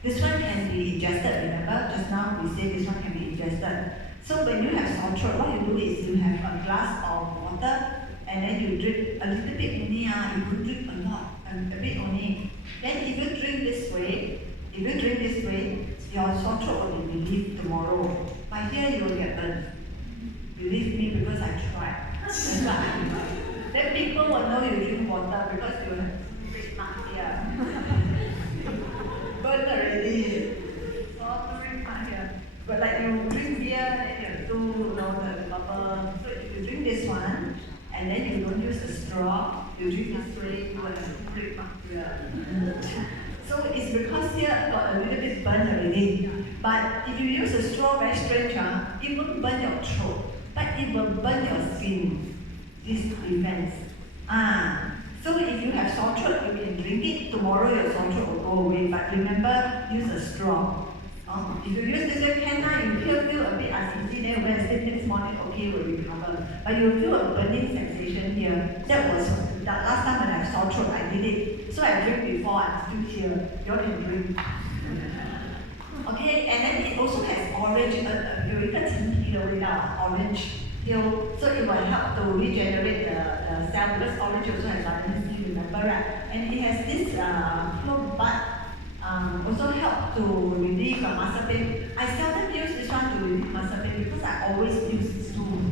this one can be ingested. Remember, just now we said this one can be ingested. So when you have sore throat, what you do is you have a glass of water, and then you drink a little bit only. You could drink a lot, a bit only. Then if you drink this way, your sore throat will be relieved tomorrow. But here you will get burned. Believe me, because I tried. That's what I do. Then people will know you drink water because you have red mark here. Burned already. So red mark here. But like you drink beer, then you do the bubble. So if you drink this one, and then you don't use a straw, you drink this way, you will have red mark here. So it's because here got a little bit burnt already. But if you use a straw, very strange, it won't burn your throat, but it will burn your skin. This defense. So if you have sore throat, you can drink it. Tomorrow your sore throat will go away. But remember, use a straw. If you use this can, you feel a bit uneasy. Then when I sleep next morning, okay, will recover. But you feel a burning sensation here. That was the last time when I have sore throat, I did it. So I drink before, I'm still here. You all can drink. Okay, and then it also has orange, 有一个陈皮的味道 orange. So it will help to regenerate the cell because orange also has vitamin C, remember, right? And it has this clove bud, also help to relieve muscle pain. I seldom use this one to relieve muscle pain because I always use this too.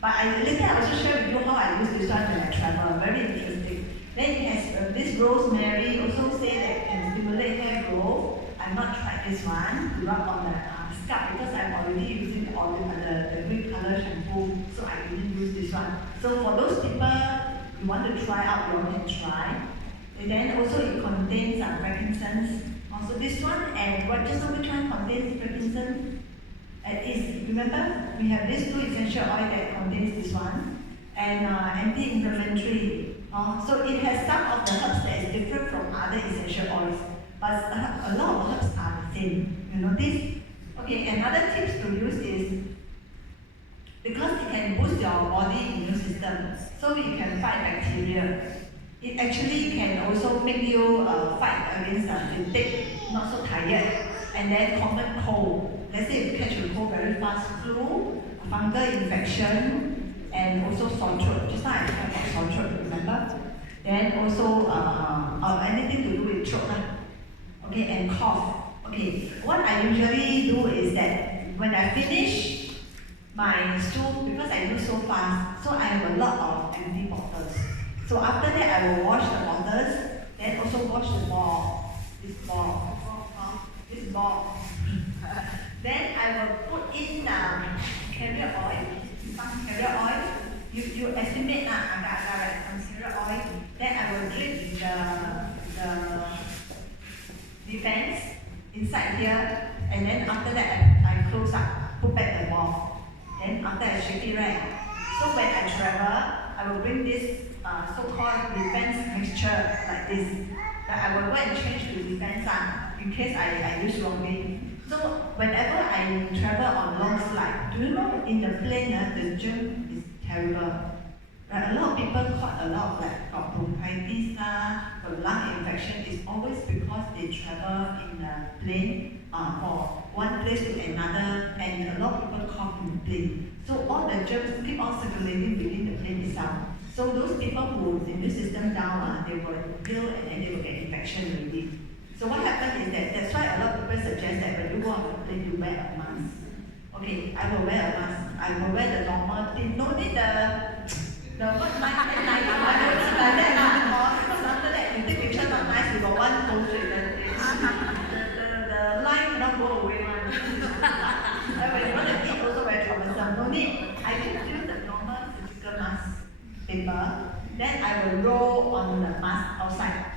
But later I also share with you how I use this one when I travel. Very interesting. Then it has this rosemary, also say that it can stimulate hair growth. I've not tried this one to rub on the scalp because I'm already using the green color shampoo, so I didn't use this one. So for those people you want to try out, you can try. And then also it contains frankincense. Also this one and what just now which one contains frankincense? Remember we have these 2 essential oil that contains this one and anti-inflammatory. So it has some of the herbs that is different from other essential oils. But a lot of herbs are the same. You know this? Okay, another tips to use is because it can boost your body immune system, so you can fight bacteria. It actually can also make you fight against fatigue, not so tired, and then common cold. Let's say if you catch a cold very fast, flu, fungal infection, and also sore throat. Just now I talked about sore throat, remember? Then also anything to do with throat. Okay, and cough. Okay, what I usually do is that when I finish my stool, because I do so fast, so I have a lot of empty bottles. So after that, I will wash the bottles, then also wash the ball, this ball, this ball. Then I will put in carrier oil, some carrier oil. You estimate agak-agak right, some carrier oil. Then I will drip the defense inside here, and then after that I close up, put back the ball. Then after I shake it right. So when I travel, I will bring this so-called defense mixture like this. But I will go and change to defense in case I use wrongly. So whenever I travel on long flight, do you know in the plane the germ is terrible. Right? A lot of people caught a lot of got bronchitis, got lung infection. It's always because they travel in the plane for one place to another, and a lot of people cough in the plane. So all the germs keep on circulating within the plane itself. So those people whose immune system down, they will ill and then they will get infection already. So what happens is that's why a lot of people suggest that when you go on the plane, you wear a mask. Okay, I will wear a mask. I will wear the normal thing. No need the what nice and nice. I don't need like that because after that you take picture not nice. You got one go straight. The line cannot go away one. When you want to eat, also very troublesome. No need. I just use the normal surgical mask paper. Then I will roll on the mask outside.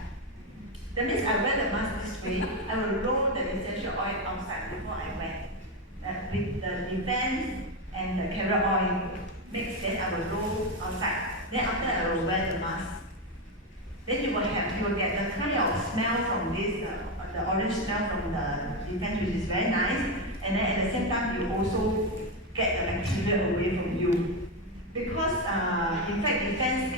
That means I wear the mask this way. I will roll the essential oil outside before I wear. With the defense and the carrot oil mixed, then I will roll outside. Then after I will wear the mask. Then you will get the kind of smell from this, the orange smell from the defense, which is very nice. And then at the same time, you also get the bacteria away from you. Because in fact defense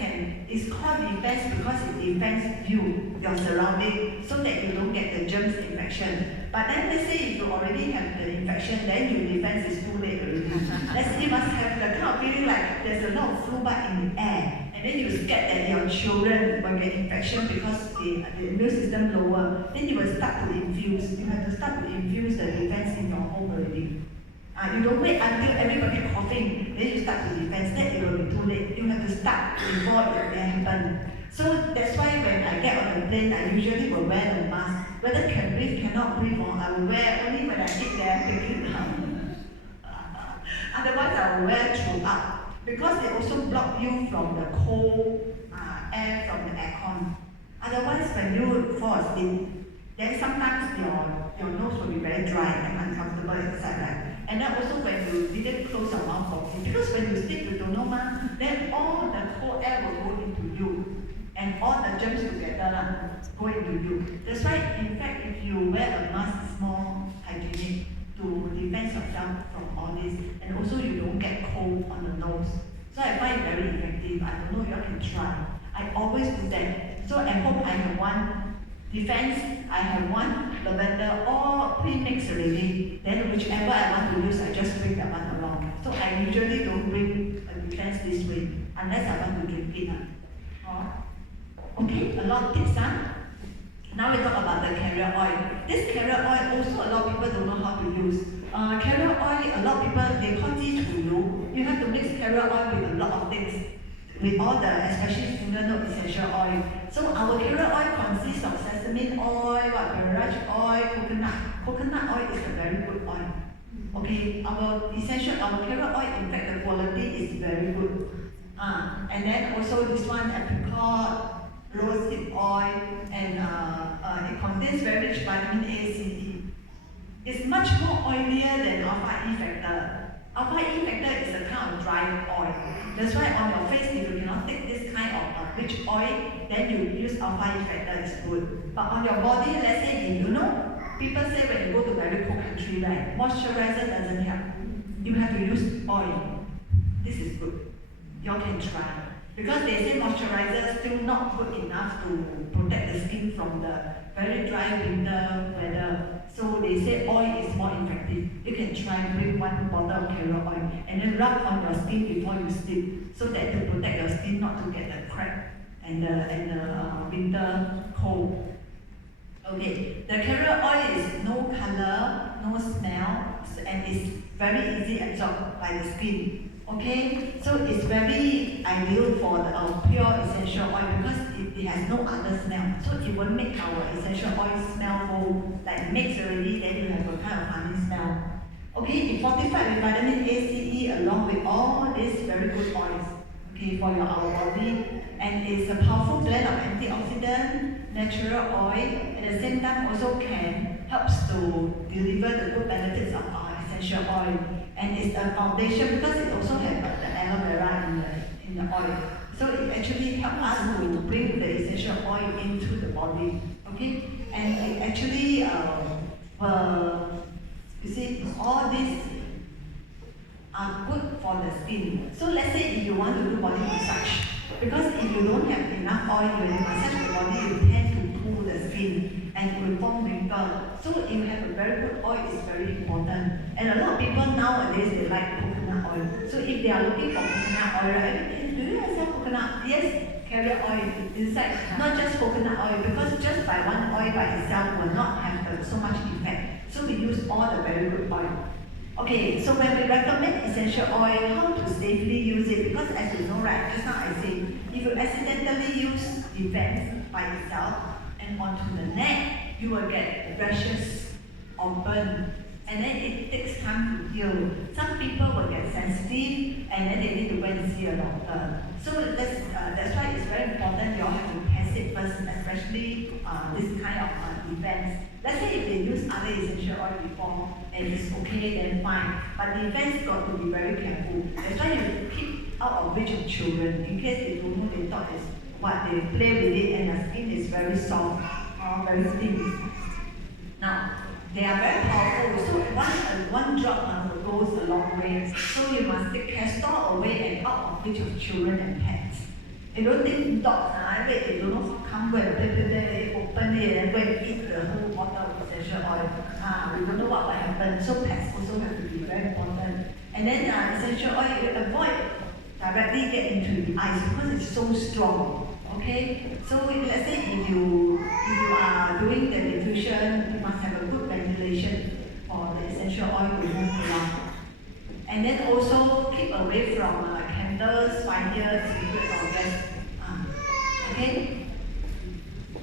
is called defense because it defends you, your surrounding, so that you don't get the germs infection. But then let's say if you already have the infection, then your defense is too late already. Let's say you must have the kind of feeling like there's a lot of flu bug in the air, and then you scared that your children will get infection because the immune system lower, then you will start to infuse. You have to start to infuse the defense in your home already. You don't wait until everybody coughing, then you start to defense. That it will be too late. You have to start before it can happen. So that's why when I get on the plane, I usually will wear the mask. Whether can breathe, cannot breathe, I will wear only when I eat there, take it down. Otherwise, I will wear throughout. Because they also block you from the cold air from the aircon. Otherwise, when you fall asleep, then sometimes your nose will be very dry and uncomfortable inside, right? And then also when you didn't close your mouth properly, because when you sleep you don't know then all the cold air will go into you. And all the germs together go into you. That's why, in fact, if you wear a mask, it's more hygienic to defend yourself from all this. And also you don't get cold on the nose. So I find it very effective. I don't know if you all can try. I always do that. So at home I have one defense, I have one lavender, all pre-mixed already. Then whichever I want to use, I just bring that one along. So I usually don't bring a defense this way, unless I want to drink it. Okay, a lot of tips. Now we talk about the carrier oil. This carrier oil, also a lot of people don't know how to use. Carrier oil, a lot of people, they call it. You have to mix carrier oil with a lot of things. With all the, especially single-note essential oil. So our carrier oil consists of sesame oil, borage oil, coconut. Coconut oil is a very good oil. Okay, our carrier oil, in fact, the quality is very good. And then also this one, apricot, rosehip oil, and it contains very rich vitamin A, C, E. It's much more oilier than alpha E factor. Alpha E factor is a kind of dry oil. That's why on your face, if you cannot take this kind of rich oil, then you use alpha E factor, is good. But on your body, let's say if you know, people say when you go to very cold country, right, moisturizer doesn't help. You have to use oil. This is good. You all can try. Because they say moisturizer is still not good enough to protect the skin from the very dry winter weather. So they say oil is more effective. You can try bring one bottle of carrier oil and then rub on your skin before you sleep, so that to protect your skin not to get the crack and the winter cold. Okay, the carrier oil is no color, no smell, and it's very easy absorbed by the skin. Okay, so it's very ideal for the pure essential oil because it has no other smell. So it won't make our essential oil smell go like mixed already, then you have a kind of honey smell. Okay, it fortified with vitamin A, C, E along with all these very good oils. Okay, for our body, and it's a powerful blend of antioxidant, natural oil. At the same time, also can helps to deliver the good benefits of our essential oil. And it's a foundation because it also has the aloe vera in the oil. So it actually helps us to bring the essential oil into the body. Okay, and it actually you see all these are good for the skin. So let's say if you want to do body massage, because if you don't have enough oil, when you massage the body, you tend to pull the skin and it will form wrinkle. So if you have a very good oil, it's very important. And a lot of people nowadays, they like coconut oil. So if they are looking for coconut oil, right? Do you guys have coconut? Yes, carrier oil inside. Not just coconut oil, because just by one oil by itself will not have so much effect. So we use all the very good oil. Okay, so when we recommend essential oil, how to safely use it? Because as you know, right, just now I say, if you accidentally use Defense by itself and onto the neck, you will get rashes or burn. And then it takes time to heal. Some people will get sensitive and then they need to go and see a doctor. So that's why it's very important you all have to test it first, especially this kind of Defense. Let's say if they use other essential oil before and it's okay, then fine. But Defense got to be very careful. That's why you keep out of reach of children. In case they don't know, they thought it's what they play with it and the skin is very soft or very thin. Now, they are very powerful. So one drop goes a long way. So you must take care, store away and out of reach of children and pets. You don't think dogs, wait, they don't know come go and play, open it and go and eat the whole bottle of essential oil. We don't know what will happen. So pets also have to be very important. And then essential oil, you avoid directly get into the eyes because it's so strong. Okay, so let's say if you are doing the diffusion, you must have a good ventilation for the essential oil to move around. And then also keep away from candles, fires, cigarettes, or gas. Okay?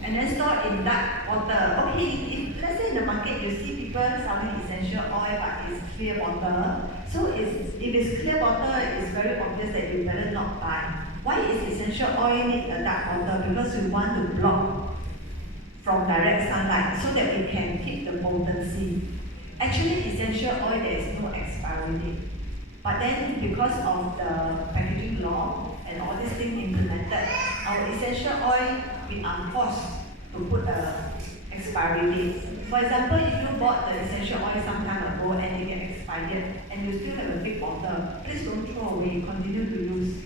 And then store in dark water. Okay, if let's say in the market you see people selling essential oil but it's clear bottle. So if it's clear bottle, it's very obvious that you better not buy. Why is essential oil need a dark water? Because we want to block from direct sunlight so that we can keep the potency. Actually, essential oil, there is no expiry date. But then, because of the packaging law and all these things implemented, our essential oil, we are forced to put a expiry date. For example, if you bought the essential oil some time ago and it get expired and you still have a big bottle, please don't throw away, continue to use.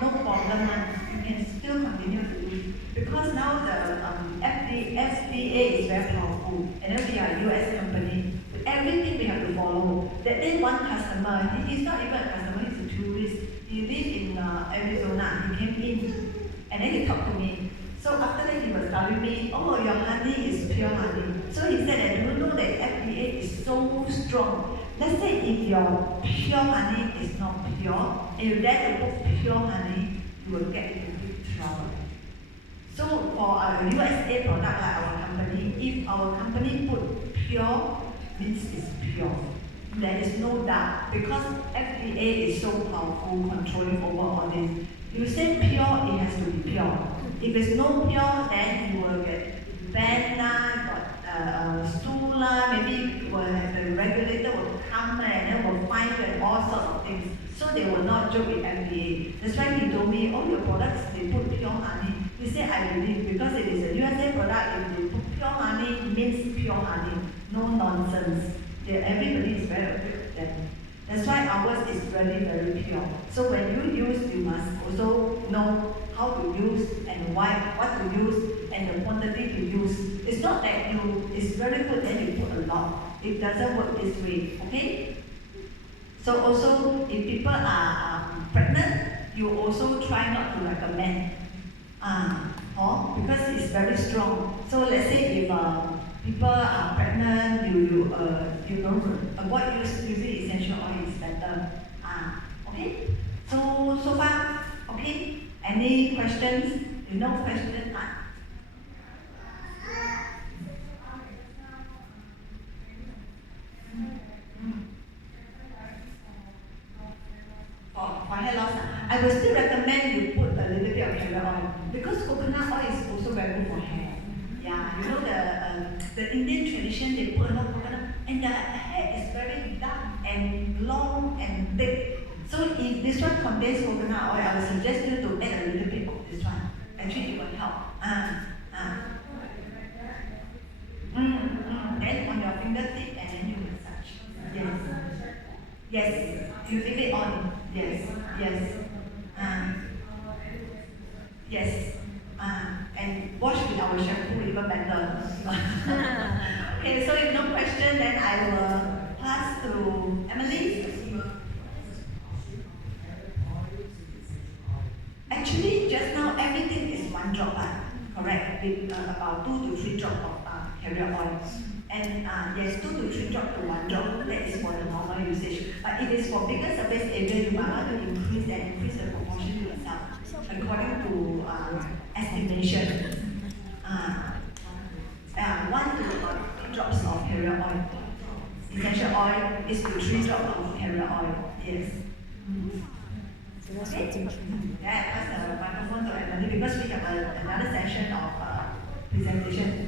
No problem, you can still continue to use. Because now the FDA is very powerful, and then we are a US company. Everything we have to follow. That day one customer, he's not even a customer, he's a tourist. He lives in Arizona, he came in, and then he talked to me. So after that he was telling me, oh, your honey is pure honey. So he said that, do you know that FDA is so strong? Let's say if your pure honey is not pure, and you dare to put pure honey, you will get into big trouble. So for a USA product like our company, if our company put pure, means it's pure. There is no doubt because FDA is so powerful controlling over all this. You say pure, it has to be pure. If it's no pure, then you will get banned, got stool, maybe will have the regulator will come and then will fine you and all sorts of things. So they will not joke with FDA. That's why he told me, all your products, they put pure honey. He said, I believe, because it is a USA product, if they put pure honey, it means pure honey. No nonsense. Everybody is very aware of them. That's why ours is really very pure. So when you use, you must also know how to use and why, what to use and the quantity to use. It's not that it's very good then you put a lot. It doesn't work this way, okay? So also, if people are pregnant, you also try not to recommend. Because it's very strong. So let's say if people are pregnant, you don't avoid using essential oil is better. Okay? So far, okay? Any questions? You know question? For hair loss, I will still recommend you put a little bit of carrot oil because coconut oil is also very good for hair. Yeah, you know the Indian tradition they put a lot of coconut and the hair is very dark and long and thick. So if this one contains coconut oil, I will suggest you to add a little bit of this one. Actually, it will help. Then on your fingertip and then you massage. Yes. Yes. You leave it on. Yes. Yes. Yes. And wash with our shampoo even better. Okay, so if no question, then I will pass to Emily. Actually, just now everything is one drop, correct? With about 2 to 3 drops of carrier oil. And yes, 2 to 3 drops to 1 drop. That is for the normal usage. But if it's for bigger surface area, you might want to increase the proportion yourself according to estimation. 1 to 3 drops of carrier oil. Essential oil is to 3 drops of carrier oil. Yes. Okay. Yeah, pass the microphone to Emily because we have another session of presentation.